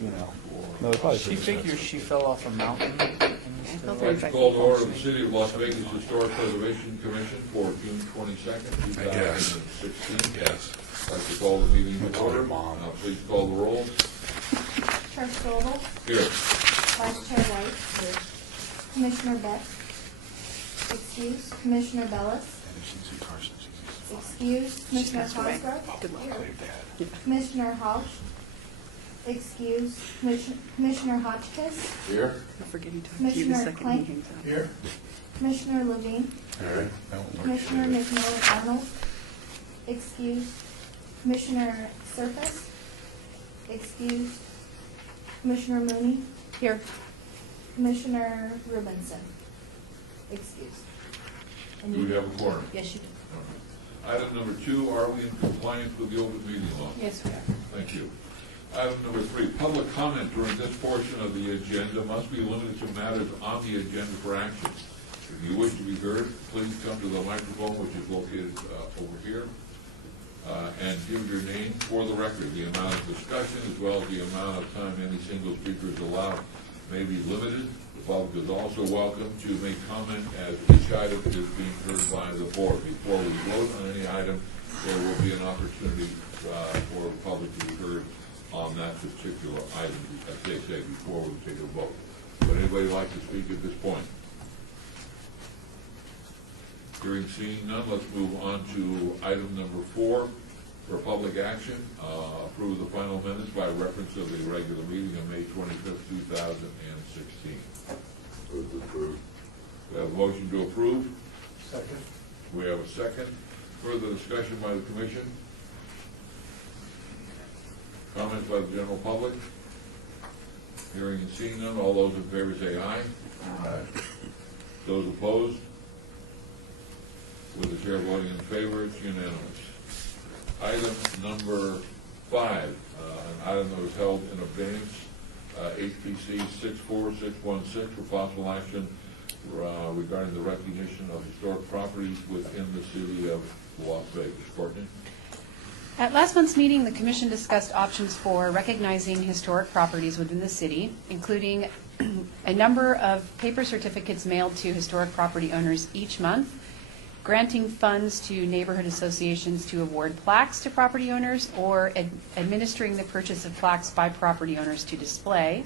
you know, no, they probably She should. figures she fell off a mountain. I'd like to call to order the City of Las Vegas Historic Preservation Commission for June 22nd, 2016. Yes. I'd like to call the meeting to order. Mom. Please call the roll. Chair Strobel, Here. Vice Chair White, Commissioner Beck, excuse, Commissioner Bellis, excuse, Commissioner Cosgrove, Commissioner Hodge, excuse, Commissioner Hotchkiss, Here. I forget he talked to you the Commissioner second he Clank, hangs out. Here. Commissioner Levine, All right. Commissioner McMillan Arnold, excuse, Commissioner Surface, excuse, Commissioner Mooney, Here. Commissioner Rubinson, excuse. And Do we have a quorum? Yes, you do. Item number 2, are we in compliance with the open meeting law? Yes, we are. Thank you. Item number 3, public comment during this portion of the agenda must be limited to matters on the agenda for action. If you wish to be heard, please come to the microphone, which is located over here, and give your name for the record. The amount of discussion as well as the amount of time any single speaker is allowed may be limited. The public is also welcome to make comment as each item is being heard by the board. Before we vote on any item, there will be an opportunity for the public to be heard on that particular item, as they say, before we take a vote. Would anybody like to speak at this point? Hearing seeing none, let's move on to item number 4 for public action. Approve the final minutes by reference of the regular meeting on May 25th, 2016. Move to approve. We have a motion to approve. Second. We have a second. Further discussion by the commission? Comments by the general public? Hearing and seeing none, all those in favor say aye. Aye. Those opposed? With the chair voting in favor, it's unanimous. Item number 5, an item that was held in abeyance, HPC 64616 for possible action regarding the recognition of historic properties within the city of Las Vegas. Courtney? At last month's meeting, the commission discussed options for recognizing historic properties within the city, including a number of paper certificates mailed to historic property owners each month, granting funds to neighborhood associations to award plaques to property owners, or administering the purchase of plaques by property owners to display.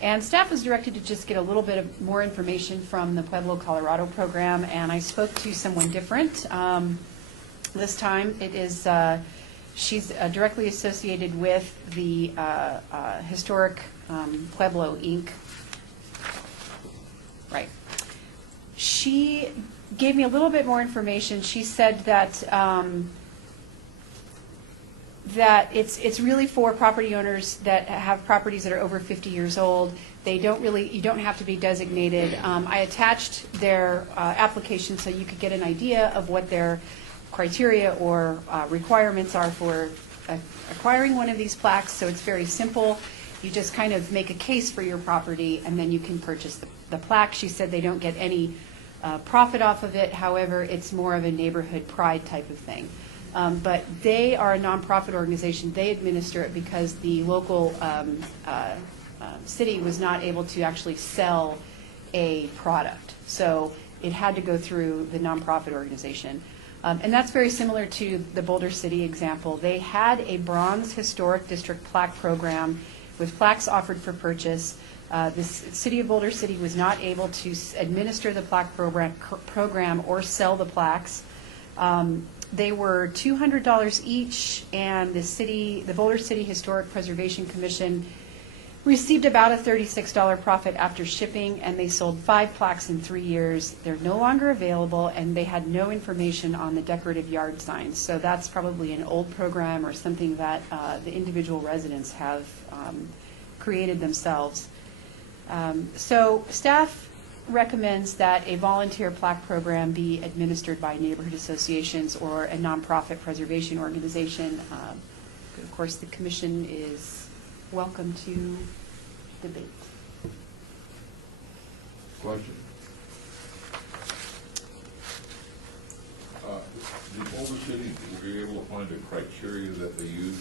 And staff was directed to just get a little bit of more information from the Pueblo, Colorado program, and I spoke to someone different. This time it is, she's directly associated with the Historic Pueblo, Inc. Right. She gave me a little bit more information. She said that that it's really for property owners that have properties that are over 50 years old. They don't really, you don't have to be designated. I attached their application so you could get an idea of what their criteria or requirements are for acquiring one of these plaques. So it's very simple. You just kind of make a case for your property and then you can purchase the plaque. She said they don't get any profit off of it. However, it's more of a neighborhood pride type of thing. But they are a nonprofit organization. They administer it because the local city was not able to actually sell a product. So it had to go through the nonprofit organization. And that's very similar to the Boulder City example. They had a Bronze Historic District plaque program with plaques offered for purchase. The city of Boulder City was not able to administer the plaque program or sell the plaques. They were $200 each, and the Boulder City Historic Preservation Commission received about a $36 profit after shipping, and they sold 5 plaques in 3 years. They're no longer available, and they had no information on the decorative yard signs. So that's probably an old program or something that the individual residents have created themselves. So staff recommends that a volunteer plaque program be administered by neighborhood associations or a nonprofit preservation organization. Of course, the commission is welcome to debate. Question? The Boulder City, were you able to find a criteria that they use,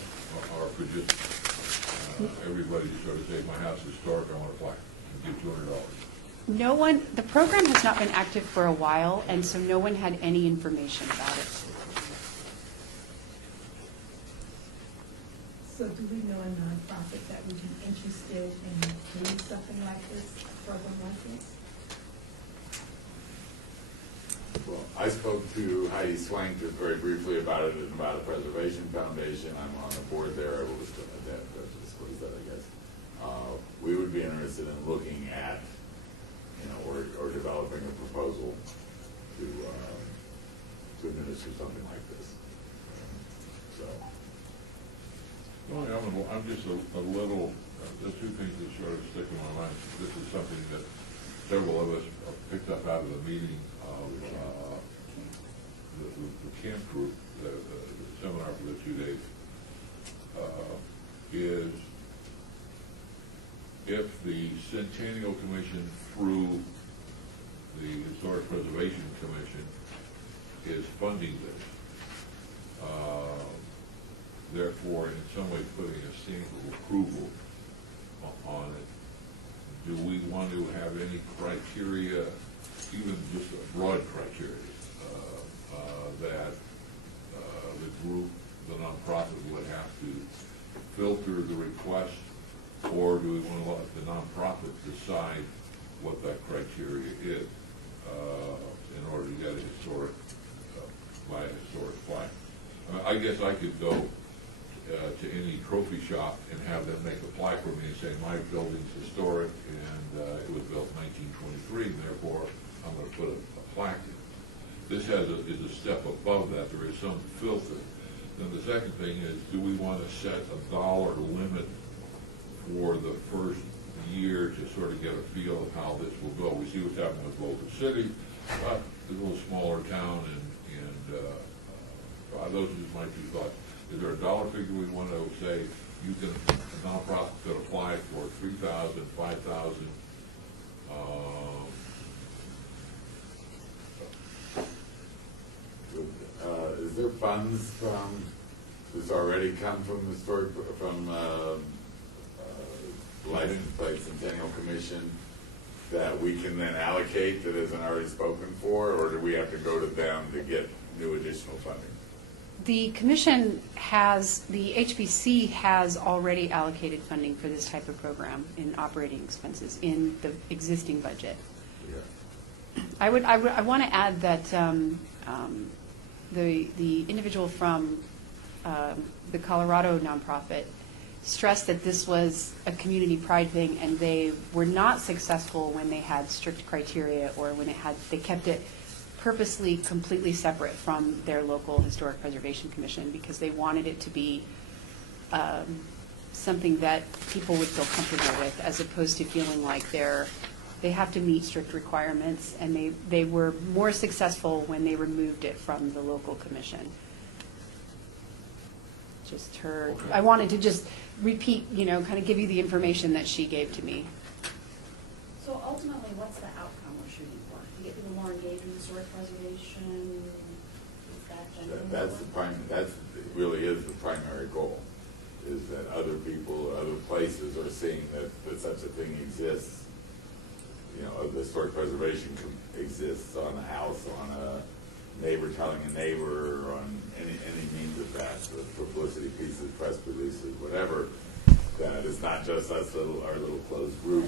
or for just everybody sort of say, my house is historic, I want a plaque, and give $200. No one, the program has not been active for a while, and so no one had any information about it. So do we know a nonprofit that would be interested in doing something like this, a program like this? Well, I spoke to Heidi Swank just very briefly about it, and about a preservation foundation. I'm on the board there, I will disclose that, I guess. We would be interested in looking at, or developing a proposal to administer something like this. So. Well, I'm just a little, the two things that sort of stick in my mind. This is something that several of us picked up out of the meeting of the camp group, the seminar for the 2 days, is if the Centennial Commission through the Historic Preservation Commission is funding this, therefore in some way putting a stamp of approval on it, do we want to have any criteria, even just a broad criteria, that the group, the nonprofit, would have to filter the request, or do we want to let the nonprofit decide what that criteria is in order to get a historic, by a historic flag? I guess I could go to any trophy shop and have them make a plaque for me and say, my building's historic and it was built in 1923, and therefore I'm going to put a plaque in. This is a step above that. There is some filter. Then the second thing is, do we want to set a dollar limit for the first year to sort of get a feel of how this will go? We see what's happening with Boulder City. It's a little smaller town, and those are just my two thoughts. Is there a dollar figure we want to say you can, a nonprofit could apply for $3,000, $5,000? Is there funds from, this already come from license plate Centennial Commission that we can then allocate that isn't already spoken for, or do we have to go to them to get new additional funding? The commission has, the HBC has already allocated funding for this type of program in operating expenses in the existing budget. Yeah. I want to add that the individual from the Colorado nonprofit stressed that this was a community pride thing, and they were not successful when they had strict criteria, or when they kept it purposely completely separate from their local historic preservation commission, because they wanted it to be something that people would feel comfortable with, as opposed to feeling like they have to meet strict requirements, and they were more successful when they removed it from the local commission. Just her, Okay. I wanted to just repeat, kind of give you the information that she gave to me. So ultimately, what's the outcome we're shooting for? To get people more engaged in historic preservation? Is that generally? That really is the primary goal, is that other people, other places are seeing that such a thing exists. The historic preservation exists on a house, on a neighbor telling a neighbor, or on any means of that, the publicity pieces, press releases, whatever, that it's not just us, our little closed group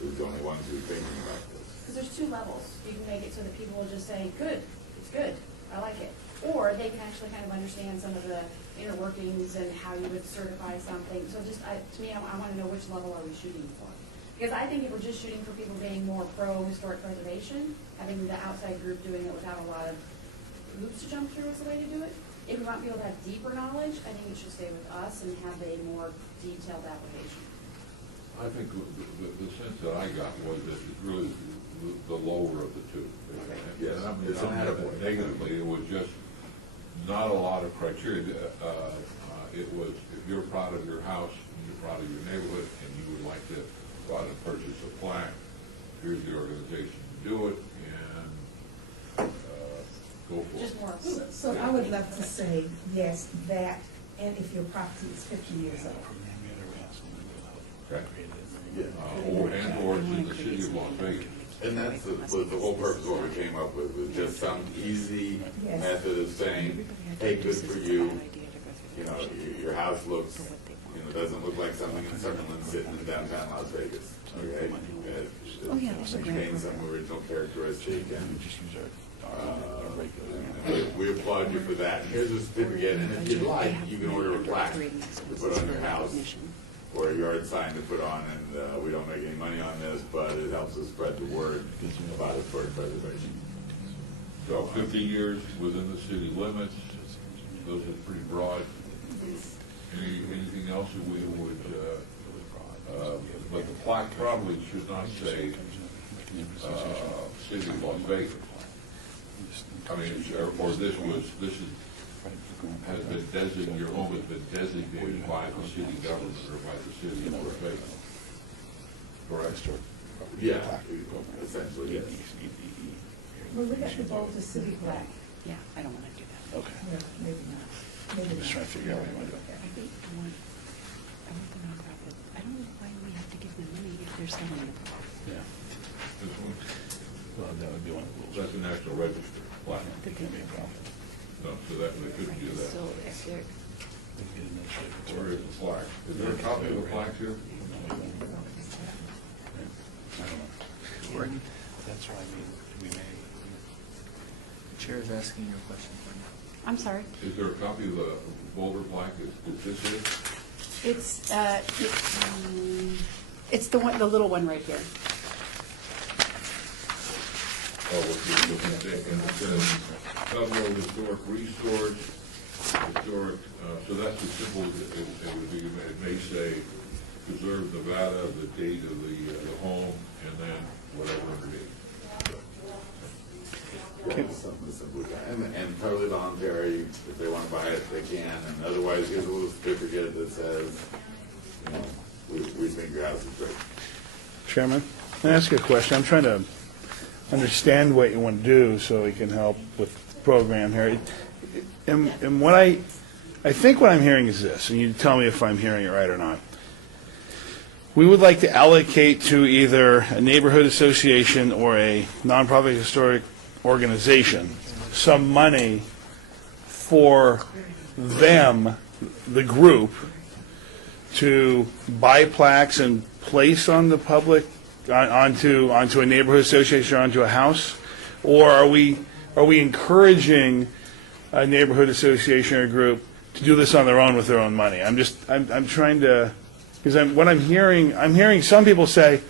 who's the only ones who are thinking about this. Because there's two levels. You can make it so that people will just say, good, it's good, I like it. Or they can actually kind of understand some of the inner workings and how you would certify something. So just, to me, I want to know which level are we shooting for. Because I think if we're just shooting for people being more pro-historic preservation, having the outside group doing it without a lot of hoops to jump through is the way to do it. If we want people to have deeper knowledge, I think it should stay with us and have a more detailed application. I think the sense that I got was that it's really the lower of the two. Yes. And I mean, It's I don't have adequate. that negatively. It was just not a lot of criteria. It was, if you're proud of your house, and you're proud of your neighborhood, and you would like to go out and purchase a plaque, here's the organization to do it, and go for it. Just more. So I would love to say, yes, that, and if your property is 50 years old. Okay. Yeah. Or it's in the city of Las Vegas. And that's the whole purpose of what we came up with, was just some easy Yes. method of saying, hey, good for you. You know, your house looks, you know, doesn't look like something in Summerlin sitting in downtown Las Vegas, okay? It maintains some original characteristic, and we applaud you for that. Here's a certificate, and if you'd like, you can order a plaque to put on your house, or a yard sign to put on, and we don't make any money on this, but it helps us spread the word about historic preservation. So 50 years within the city limits, those are pretty broad. Anything else that we would, but the plaque probably should not say, city of Las Vegas. I mean, or this has been designated, your home has been designated by the city government or by the city of Las Vegas. Correct? Yeah, essentially, yes. Well, we got the Boulder City plaque. Yeah, I don't want to do that. Okay. No, maybe not. Maybe Just trying to figure out what you want to do. I think I want the nonprofit. I don't know why we have to give them money if they're selling it. Yeah. This one, Well, that would be one of the rules. that's the National Register plaque. It can't be a problem. No, so that, they couldn't do that. So if they're, We can get administrative. Where is the plaque? Is there a copy of the plaque here? I don't know. That's why we may. The chair is asking you a question for you. I'm sorry. Is there a copy of the Boulder plaque? Is this it? It's the one, the little one right here. Oh, what you're looking at, and it says Federal Historic Resource, historic, so that's as simple as it would be. It may say preserve Nevada, the date of the home, and then whatever underneath. Something simple as that. And totally voluntary, if they want to buy it, they can, and otherwise, here's a little certificate that says, you know, we think your house is great. Chairman, can I ask you a question? I'm trying to understand what you want to do so we can help with the program here. And what I think what I'm hearing is this, and you tell me if I'm hearing it right or not. We would like to allocate to either a neighborhood association or a nonprofit historic organization some money for them, the group, to buy plaques and place on the public, onto a neighborhood association or onto a house? Or are we encouraging a neighborhood association or group to do this on their own with their own money? I'm trying to, because what I'm hearing some people say,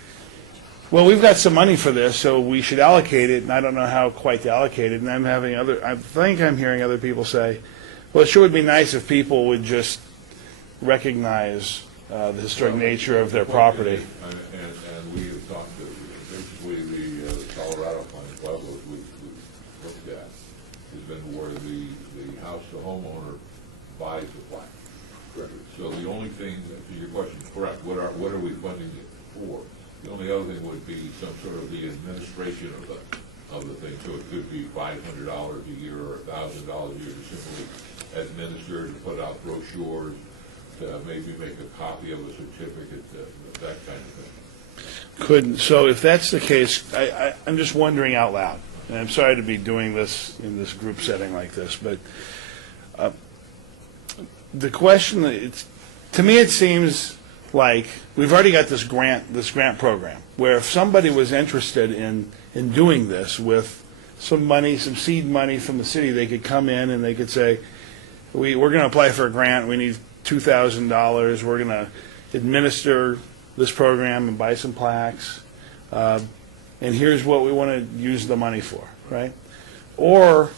well, we've got some money for this, so we should allocate it, and I don't know how quite to allocate it. And I think I'm hearing other people say, well, it sure would be nice if people would just recognize the historic nature of their property. And we have talked to, basically, the Colorado Fund Pueblos we've looked at has been where the house, the homeowner buys the plaque. Correct. So the only thing, to your question, correct, what are we funding it for? The only other thing would be some sort of the administration of the thing. So it could be $500 a year or $1,000 a year to simply administer, to put out brochures, to maybe make a copy of a certificate, that kind of thing. So if that's the case, I'm just wondering out loud, and I'm sorry to be doing this in this group setting like this, but the question, to me it seems like we've already got this grant program, where if somebody was interested in doing this with some money, some seed money from the city, they could come in and they could say, we're going to apply for a grant, we need $2,000, we're going to administer this program and buy some plaques, and here's what we want to use the money for, right? Or,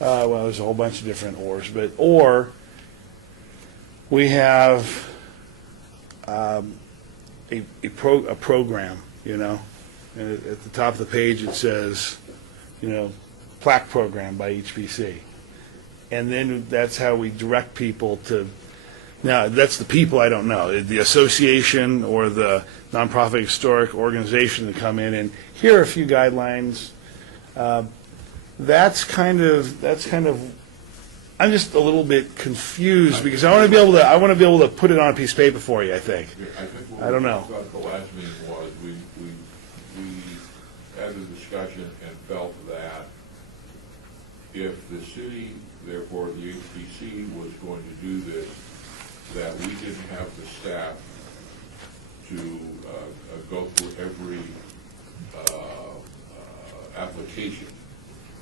well, there's a whole bunch of different ors, or we have a program, you know, and at the top of the page it says, you know, plaque program by HPC. And then that's how we direct people to, now that's the people, I don't know, the association or the nonprofit historic organization to come in and here are a few guidelines. That's kind of, I'm just a little bit confused, because I want to be able to put it on a piece of paper for you, I think. I think what I don't we know. talked about at the last meeting was, we had a discussion and felt that if the city, therefore the HPC, was going to do this, that we didn't have the staff to go through every application.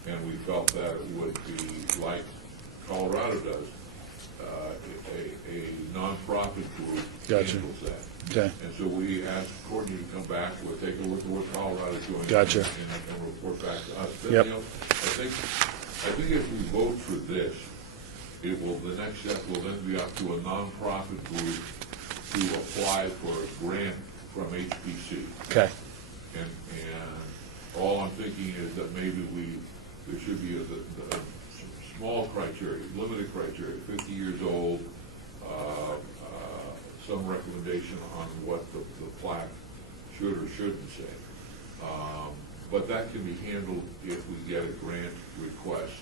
And we felt that it would be like Colorado does, a nonprofit group Gotcha. handles that. Okay. And so we asked Courtney to come back, we'll take a look at what Colorado's doing. Gotcha. And report back to us. But, Yep. you know, I think if we vote for this, the next step will then be up to a nonprofit group to apply for a grant from HPC. Okay. And all I'm thinking is that maybe there should be a small criteria, limited criteria, 50 years old, some recommendation on what the plaque should or shouldn't say. But that can be handled if we get a grant request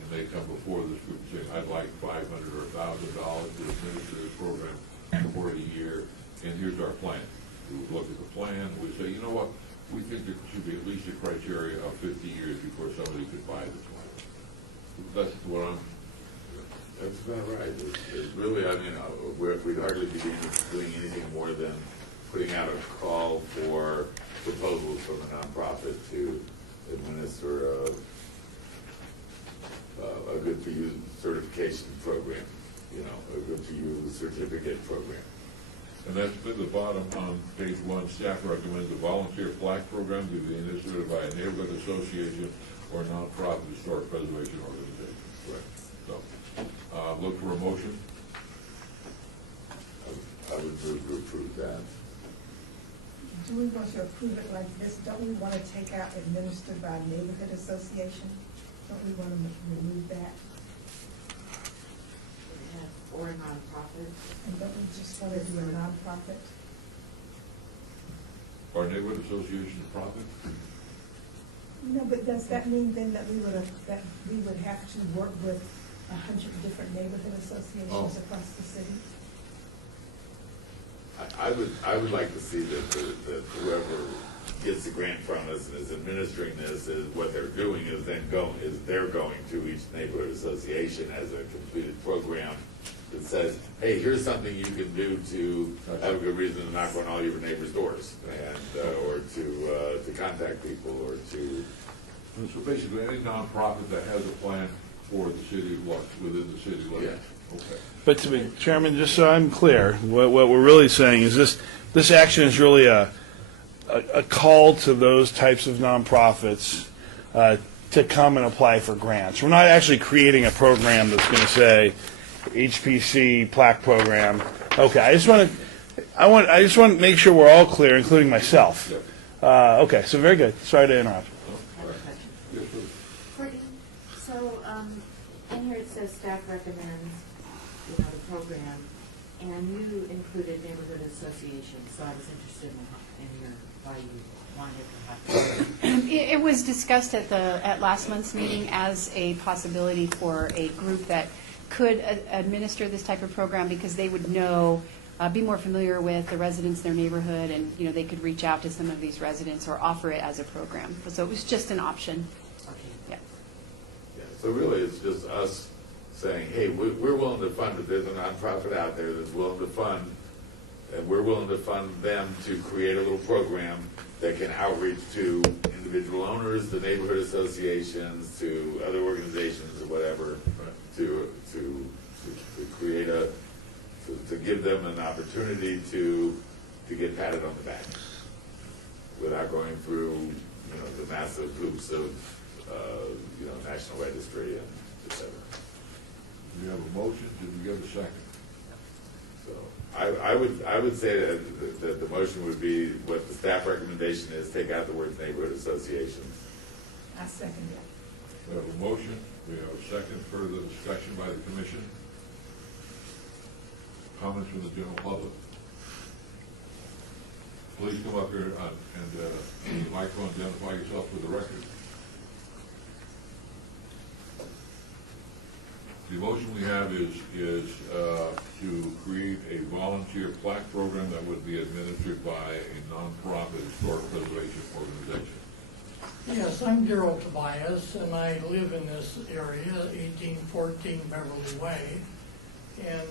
and they come before this group saying, I'd like $500 or $1,000 to administer this program for a year, and here's our plan. We would look at the plan, we say, you know what, we think there should be at least a criteria of 50 years before somebody could buy this land. That's what That's about right. It's really, I mean, we'd hardly be doing anything more than putting out a call for proposals from a nonprofit to administer a good for you certification program, you know, a good for you certificate program. And that's been the bottom on page 1. Staff recommends a volunteer plaque program to be initiated by a neighborhood association or nonprofit historic preservation organization. Right. So, look for a motion. I would move to approve that. Do we want to approve it like this? Don't we want to take out administered by neighborhood association? Don't we want to remove that? Or a nonprofit. And don't we just want to do a nonprofit? Or neighborhood association profit. No, but does that mean then that we would have to work with 100 different neighborhood associations across the city? I would like to see that whoever gets the grant from us and is administering this, is what they're doing is they're going to each neighborhood association as a completed program that says, hey, here's something you can do to have a good reason to knock on all your neighbors' doors, and or to contact people, or to. So basically, any nonprofit that has a plan for the city within the city limits. Yeah. Okay. But to be, Chairman, just so I'm clear, what we're really saying is this action is really a call to those types of nonprofits to come and apply for grants. We're not actually creating a program that's going to say HPC plaque program. Okay, I just want to make sure we're all clear, including myself. Okay, so very good. Sorry to interrupt. Courtney, so in here it says staff recommends, the program, and you included neighborhood associations, so I was interested in your, why you wanted to have. It was discussed at last month's meeting as a possibility for a group that could administer this type of program, because they would know, be more familiar with the residents in their neighborhood, and they could reach out to some of these residents or offer it as a program. So it was just an option. Okay. Yeah. Yeah, so really, it's just us saying, hey, we're willing to fund it. There's a nonprofit out there that's willing to fund, and we're willing to fund them to create a little program that can outreach to individual owners, the neighborhood associations, to other organizations or whatever, to create to give them an opportunity to get patted on the back without going through, the massive hoops of, national registry and et cetera. Do you have a motion? Did you give a second? So I would say that the motion would be what the staff recommendation is, take out the words neighborhood associations. I second that. We have a motion. We have a second. Further discussion by the commission. Comments from the general public. Please come up here and the microphone, identify yourself for the record. The motion we have is to create a volunteer plaque program that would be administered by a nonprofit historic preservation organization. Yes, I'm Darrell Tobias, and I live in this area, 1814 Beverly Way. And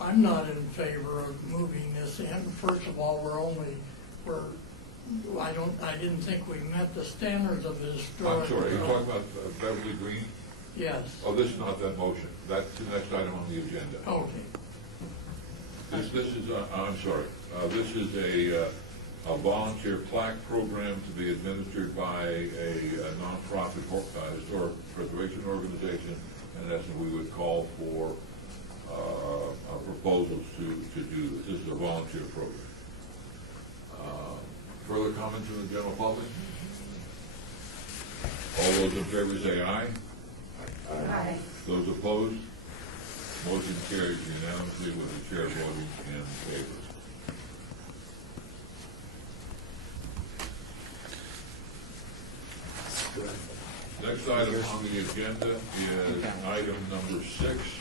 I'm not in favor of moving this in. First of all, I didn't think we met the standards of the historic. I'm sorry, you're talking about Beverly Green? Yes. Oh, this is not that motion. That's the next item on the agenda. Okay. This is, I'm sorry, this is a volunteer plaque program to be administered by a nonprofit historic preservation organization, and that's what we would call for proposals to do this. This is a volunteer program. Further comments from the general public? All those in favor say aye. Aye. Those opposed? Motion carries unanimously with the chair voting in favor. Next item on the agenda is item number 6,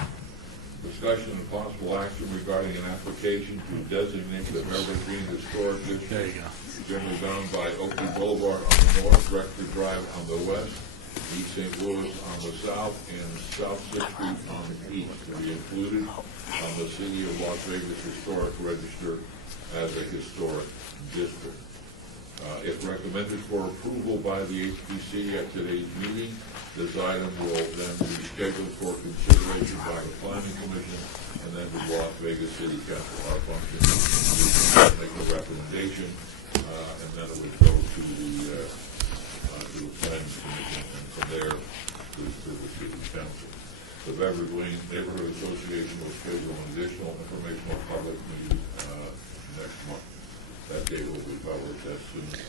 discussion and possible action regarding an application to designate the Beverly Green Historic District, generally bound by Oakley Boulevard on the north, Rector Drive on the west, East St. Louis on the south, and South 6th Street on the east, to be included on the City of Las Vegas Historic Register as a historic district. If recommended for approval by the HPC at today's meeting, this item will then be scheduled for consideration by the Planning Commission and then the Las Vegas City Council. Our function is to make a recommendation, and then it would go to the Planning Commission, and from there to the City Council. The Beverly Green Neighborhood Association will schedule an additional informational public meeting next month. That date will be published as soon as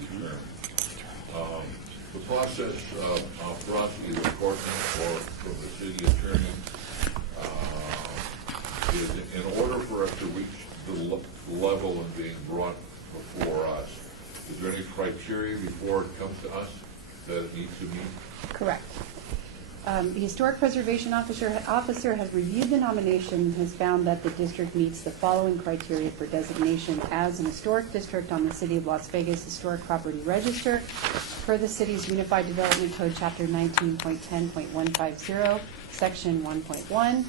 determined. The process for us, either Courtney or from the city attorney, is in order for us to reach the level of being brought before us, is there any criteria before it comes to us that it needs to meet? Correct. The Historic Preservation Officer has reviewed the nomination and has found that the district meets the following criteria for designation as an historic district on the City of Las Vegas Historic Property Register per the city's Unified Development Code, Chapter 19.10.150, Section 1.1.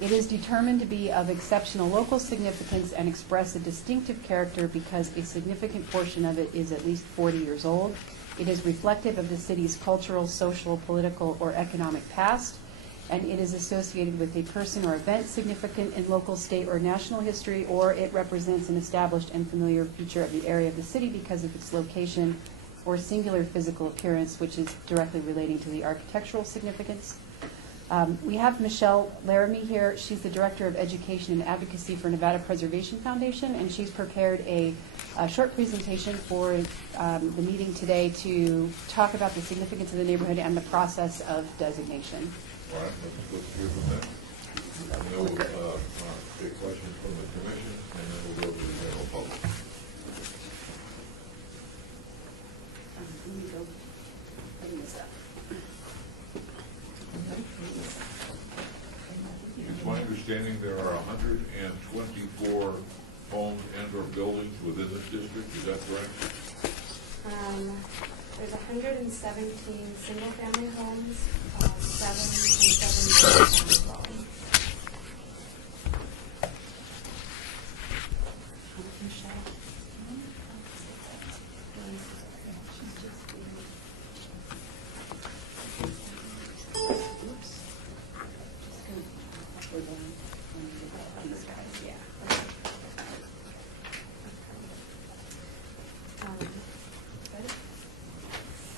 It is determined to be of exceptional local significance and express a distinctive character because a significant portion of it is at least 40 years old. It is reflective of the city's cultural, social, political, or economic past, and it is associated with a person or event significant in local, state, or national history, or it represents an established and familiar feature of the area of the city because of its location or singular physical appearance, which is directly relating to the architectural significance. We have Michelle Laramie here. She's the Director of Education and Advocacy for Nevada Preservation Foundation, and she's prepared a short presentation for the meeting today to talk about the significance of the neighborhood and the process of designation. All right, let's hear from that. And then we'll take questions from the commission, and then we'll go to the general public. It's my understanding there are 124 homes and or buildings within this district, is that correct? There's 117 single-family homes, 7 multi-family dwellings.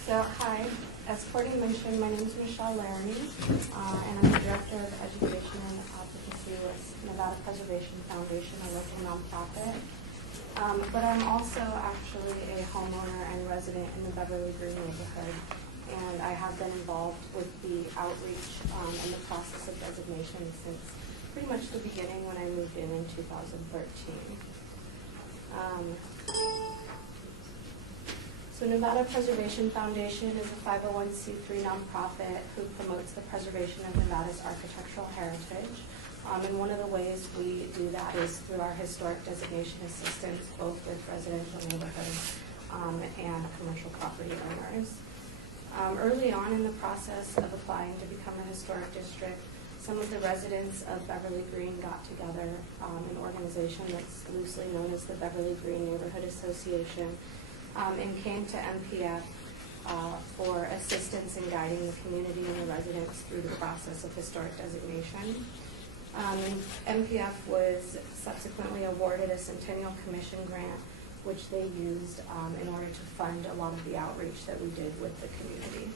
So, hi, as Courtney mentioned, my name is Michelle Laramie, and I'm the Director of Education and Advocacy with Nevada Preservation Foundation, a local nonprofit. But I'm also actually a homeowner and resident in the Beverly Green neighborhood, and I have been involved with the outreach and the process of designation since pretty much the beginning when I moved in 2013. So So Nevada Preservation Foundation is a 501c3 nonprofit who promotes the preservation of Nevada's architectural heritage. And one of the ways we do that is through our historic designation assistance, both with residential neighborhoods and commercial property owners. Early on in the process of applying to become a historic district, some of the residents of Beverly Green got together an organization that's loosely known as the Beverly Green Neighborhood Association, and came to MPF for assistance in guiding the community and the residents through the process of historic designation. MPF was subsequently awarded a Centennial Commission grant, which they used in order to fund a lot of the outreach that we did with the community.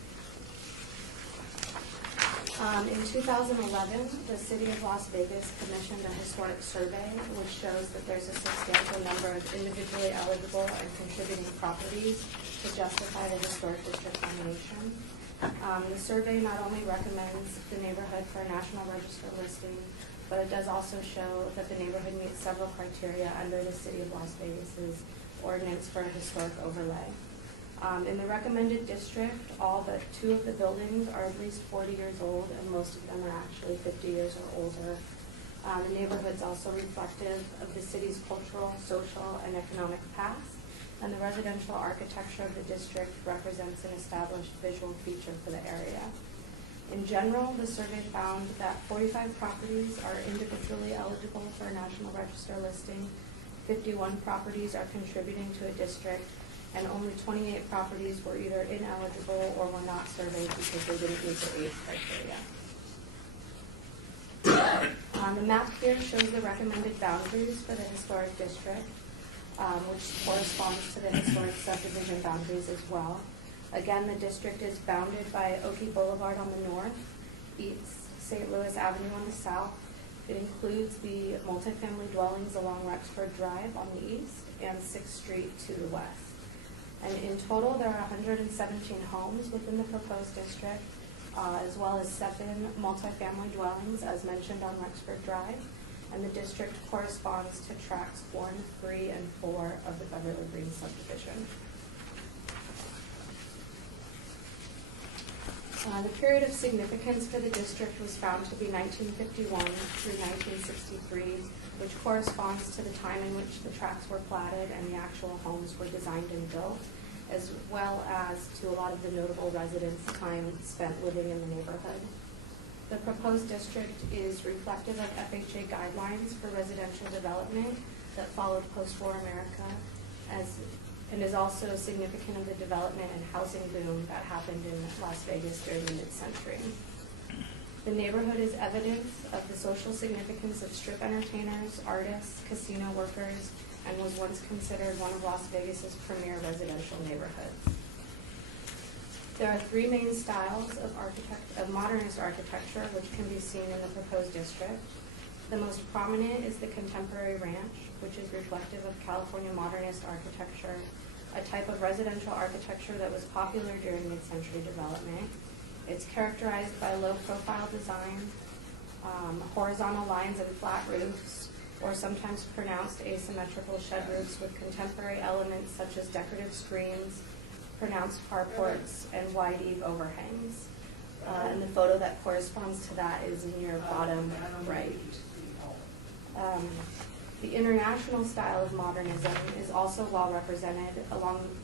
In 2011, the City of Las Vegas commissioned a historic survey, which shows that there's a substantial number of individually eligible and contributing properties to justify the historic district nomination. The survey not only recommends the neighborhood for a National Register listing, but it does also show that the neighborhood meets several criteria under the City of Las Vegas's ordinance for a historic overlay. In the recommended district, all but 2 of the buildings are at least 40 years old, and most of them are actually 50 years or older. The neighborhood's also reflective of the city's cultural, social, and economic past, and the residential architecture of the district represents an established visual feature for the area. In general, the survey found that 45 properties are individually eligible for a National Register listing, 51 properties are contributing to a district, and only 28 properties were either ineligible or were not surveyed because they didn't meet the age criteria. The map here shows the recommended boundaries for the historic district, which corresponds to the historic subdivision boundaries as well. Again, the district is bounded by Oakey Boulevard on the north, East St. Louis Avenue on the south. It includes the multifamily dwellings along Rexford Drive on the east and 6th Street to the west. And in total, there are 117 homes within the proposed district, as well as 7 multifamily dwellings, as mentioned on Rexford Drive. And the district corresponds to tracts 1, 3, and 4 of the Beverly Green subdivision. The period of significance for the district was found to be 1951 through 1963, which corresponds to the time in which the tracts were platted and the actual homes were designed and built, as well as to a lot of the notable residents' time spent living in the neighborhood. The proposed district is reflective of FHA guidelines for residential development that followed post-war America, and is also significant of the development and housing boom that happened in Las Vegas during the mid-century. The neighborhood is evidence of the social significance of strip entertainers, artists, casino workers, and was once considered one of Las Vegas's premier residential neighborhoods. There are 3 main styles of modernist architecture which can be seen in the proposed district. The most prominent is the contemporary ranch, which is reflective of California modernist architecture, a type of residential architecture that was popular during mid-century development. It's characterized by low-profile design, horizontal lines and flat roofs, or sometimes pronounced asymmetrical shed roofs with contemporary elements such as decorative screens, pronounced carports, and wide eave overhangs. And the photo that corresponds to that is in your bottom right. The international style of modernism is also well represented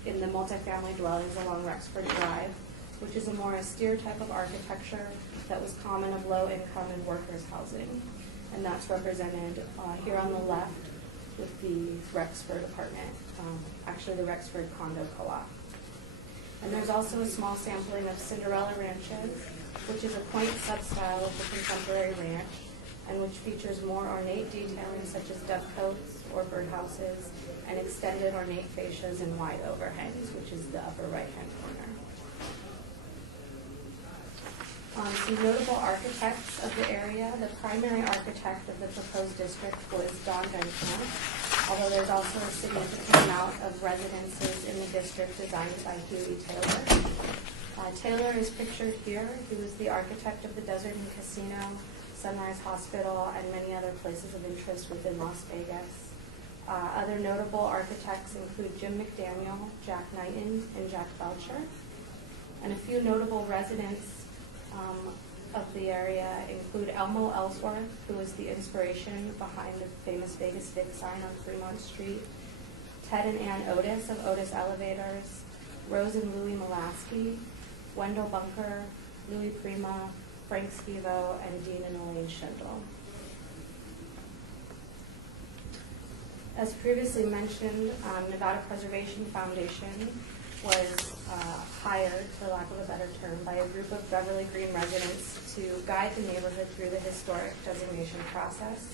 in the multifamily dwellings along Rexford Drive, which is a more austere type of architecture that was common of low income and workers' housing. And that's represented here on the left with the Rexford apartment, actually the Rexford condo co-op. And there's also a small sampling of Cinderella ranches, which is a quaint sub-style of the contemporary ranch, and which features more ornate detailing such as dovecotes or birdhouses, and extended ornate fascias and wide overhangs, which is the upper right-hand corner. Some notable architects of the area. The primary architect of the proposed district was Don Benchmark, although there's also a significant amount of residences in the district designed by Huey Taylor. Taylor is pictured here. He was the architect of the Desert Inn Casino, Sunrise Hospital, and many other places of interest within Las Vegas. Other notable architects include Jim McDaniel, Jack Knighton, and Jack Belcher. And a few notable residents of the area include Elmo Ellsworth, who was the inspiration behind the famous Vegas Big sign on Fremont Street, Ted and Ann Otis of Otis Elevators, Rose and Louie Molaski, Wendell Bunker, Louis Prima, Frank Schivo, and Dean and Elaine Schindel. As previously mentioned, Nevada Preservation Foundation was hired, for lack of a better term, by a group of Beverly Green residents to guide the neighborhood through the historic designation process.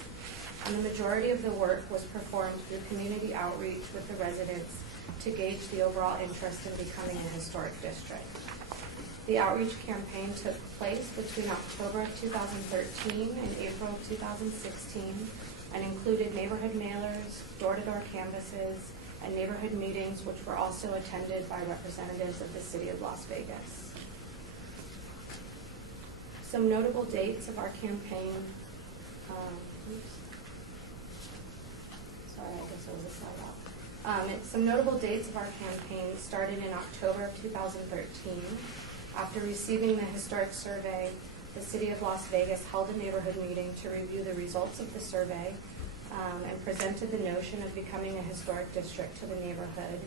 And the majority of the work was performed through community outreach with the residents to gauge the overall interest in becoming a historic district. The outreach campaign took place between October of 2013 and April of 2016 and included neighborhood mailers, door-to-door canvases, and neighborhood meetings, which were also attended by representatives of the City of Las Vegas. Some notable dates of our campaign. Some notable dates of our campaign started in October of 2013. After receiving the historic survey, the City of Las Vegas held a neighborhood meeting to review the results of the survey and presented the notion of becoming a historic district to the neighborhood.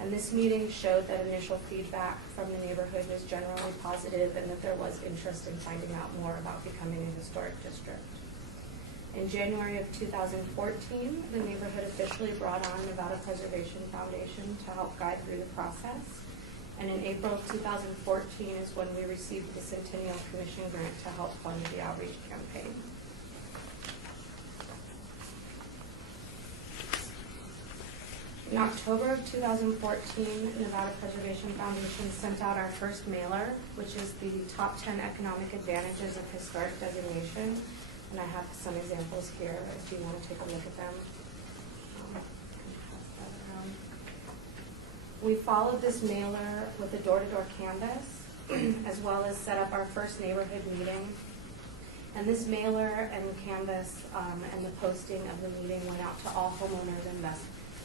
And this meeting showed that initial feedback from the neighborhood was generally positive and that there was interest in finding out more about becoming a historic district. In January of 2014, the neighborhood officially brought on Nevada Preservation Foundation to help guide through the process. And in April of 2014 is when we received the Centennial Commission grant to help fund the outreach campaign. In October of 2014, Nevada Preservation Foundation sent out our first mailer, which is the top 10 economic advantages of historic designation. And I have some examples here if you want to take a look at them. We followed this mailer with a door-to-door canvas, as well as set up our first neighborhood meeting. And this mailer and canvas and the posting of the meeting went out to all homeowners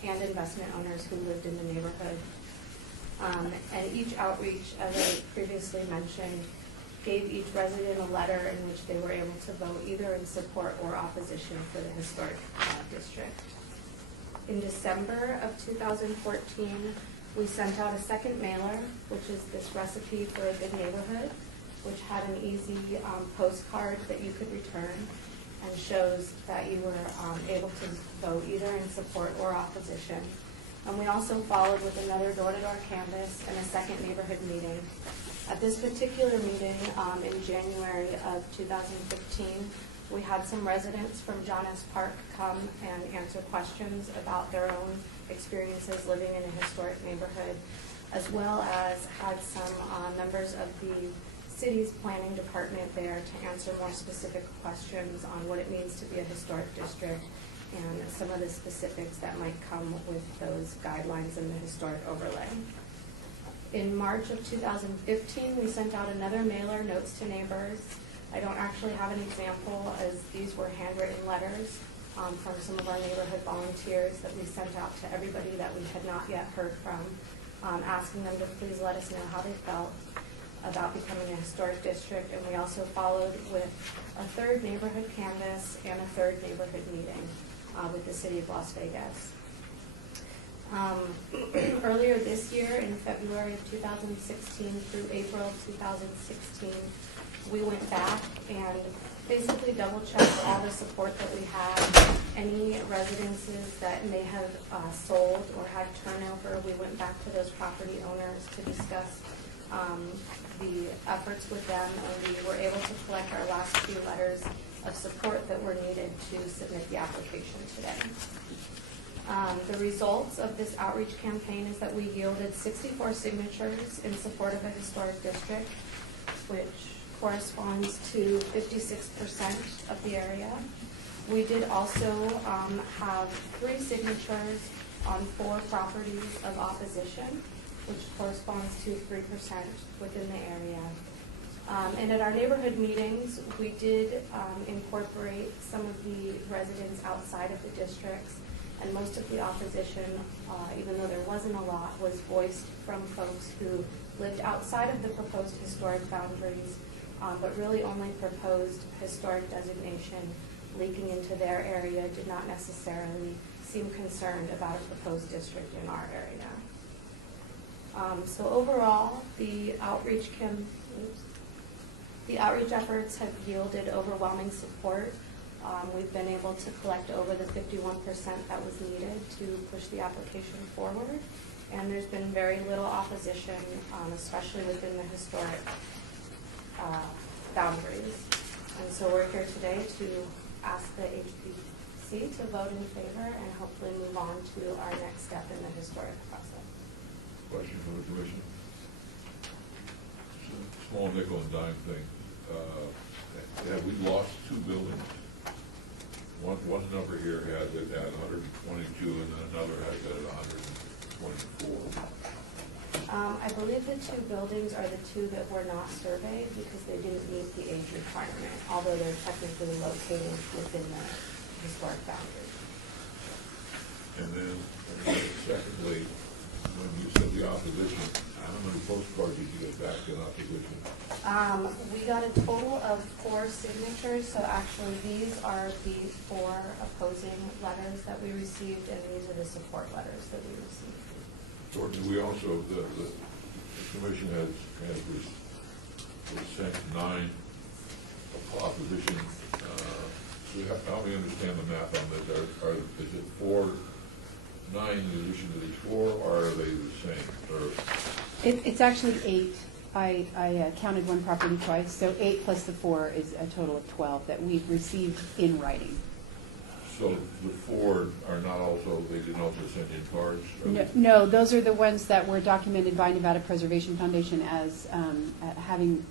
and investment owners who lived in the neighborhood. And each outreach, as I previously mentioned, gave each resident a letter in which they were able to vote either in support or opposition for the historic district. In December of 2014, we sent out a second mailer, which is this recipe for a good neighborhood, which had an easy postcard that you could return and shows that you were able to vote either in support or opposition. And we also followed with another door-to-door canvas and a second neighborhood meeting. At this particular meeting in January of 2015, we had some residents from John S. Park come and answer questions about their own experiences living in a historic neighborhood, as well as had some members of the city's planning department there to answer more specific questions on what it means to be a historic district and some of the specifics that might come with those guidelines in the historic overlay. In March of 2015, we sent out another mailer, Notes to Neighbors. I don't actually have an example, as these were handwritten letters from some of our neighborhood volunteers that we sent out to everybody that we had not yet heard from, asking them to please let us know how they felt about becoming a historic district. And we also followed with a third neighborhood canvas and a third neighborhood meeting with the City of Las Vegas. Earlier this year, in February of 2016 through April of 2016, we went back and basically double-checked all the support that we had. Any residences that may have sold or had turnover, we went back to those property owners to discuss the efforts with them, and we were able to collect our last few letters of support that were needed to submit the application today. The results of this outreach campaign is that we yielded 64 signatures in support of a historic district, which corresponds to 56% of the area. We did also have 3 signatures on 4 properties of opposition, which corresponds to 3% within the area. And at our neighborhood meetings, we did incorporate some of the residents outside of the districts And most of the opposition, even though there wasn't a lot, was voiced from folks who lived outside of the proposed historic boundaries, but really only proposed historic designation leaking into their area, did not necessarily seem concerned about a proposed district in our area. So overall, the outreach efforts have yielded overwhelming support. We've been able to collect over the 51% that was needed to push the application forward, and there's been very little opposition, especially within the historic boundaries. And so we're here today to ask the HPC to vote in favor and hopefully move on to our next step in the historic process. Question from the commission? Small nickel and dime thing. Have we lost two buildings? One number here has it at 122, and then another has it at 124. I believe the two buildings are the two that were not surveyed because they didn't meet the age requirement, although they're technically located within the historic boundaries. And then secondly, when you said the opposition, how many postcards did you get back in opposition? We got a total of 4 signatures, so actually these are the 4 opposing letters that we received, and these are the support letters that we received. Jordan, we also, the commission has sent 9 opposition. So help me understand the math on this. Is it 9 in addition to these 4, or are they the same? Or It's actually 8. I counted one property twice, so 8 plus the 4 is a total of 12 that we've received in writing. so the 4 are not also, they didn't also send in cards? No, those are the ones that were documented by Nevada Preservation Foundation as having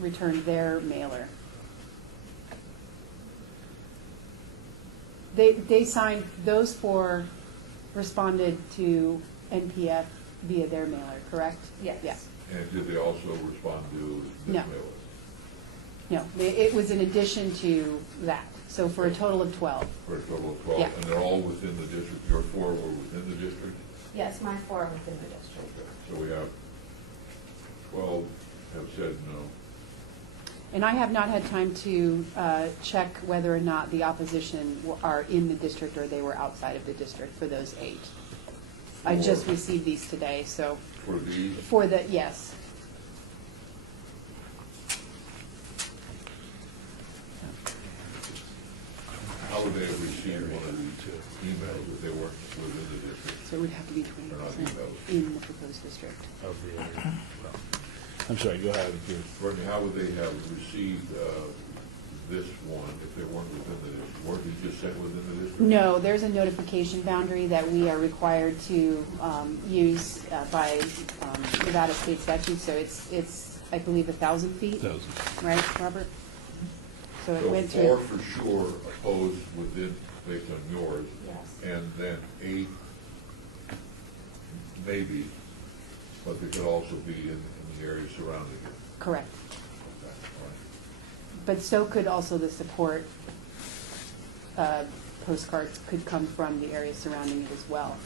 returned their mailer. They signed, those 4 responded to NPF via their mailer, correct? Yes. Yeah. And did they also respond to this No. mailer? No, it was in addition to that, so for a total of 12. For a total of 12? Yeah. And they're all within the district? Your 4 were within the district? Yes, my 4 are within the district. Okay. So we have 12 have said no. And I have not had time to check whether or not the opposition are in the district or they were outside of the district for those 8. I just received these today, so. For these? For the, yes. How would they have received one of these emails if they weren't within the district? So it would have to be 20% in the proposed district. Of the area. I'm sorry, go ahead. Courtney, how would they have received this one if they weren't within the district? Weren't they just sent within the district? No, there's a notification boundary that we are required to use by Nevada state statute, so it's, I believe, 1,000 feet. 1,000. Right, Robert? So it So went 4 to, for sure opposed within, based on yours, Yes. and then 8 maybe, but they could also be in the area surrounding it. correct. Okay, all right. But so could also the support postcards could come from the area surrounding it as well.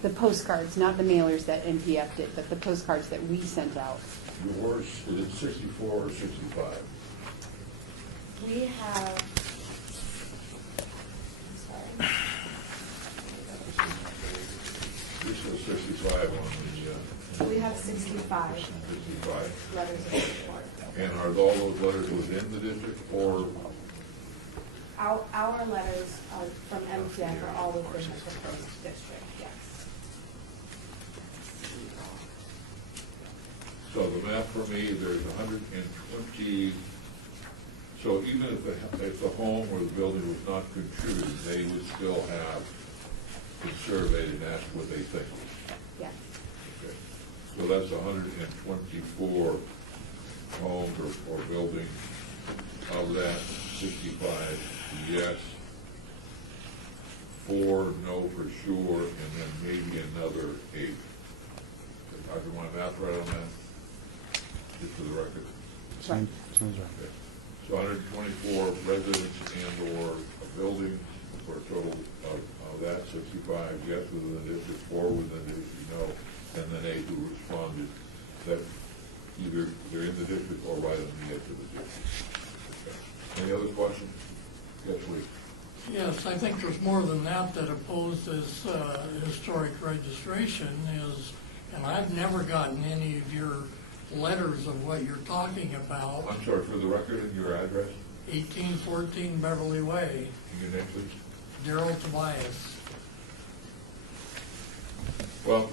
The postcards, not the mailers that NPF did, but the postcards that we sent out. Yours, is it 64 or 65? We have, I'm sorry. This is 65 on the, We have 65 65. letters of support. And are all those letters within the district, or? Our letters from MTF are all within the proposed district, yes. So the math for me, there's 120, so even if the home or the building was not contributed, they would still have been surveyed and asked what they think. Yes. Okay. So that's 124 homes or buildings. Of that, 65 yes, 4 no for sure, and then maybe another 8. I do my math right on that, just for the record. Sounds right. Okay. So 124 residents and/or a building for a total of that, 65 yes within the district, 4 within the district, no, and then 8 who responded that either they're in the district or right on the edge of the district. Okay. Any other questions? Yes, please. Yes, I think there's more than that that oppose this historic registration is, and I've never gotten any of your letters of what you're talking about. I'm sorry, for the record, and your address? 1814 Beverly Way, Your name, please? Daryl Tobias. Well,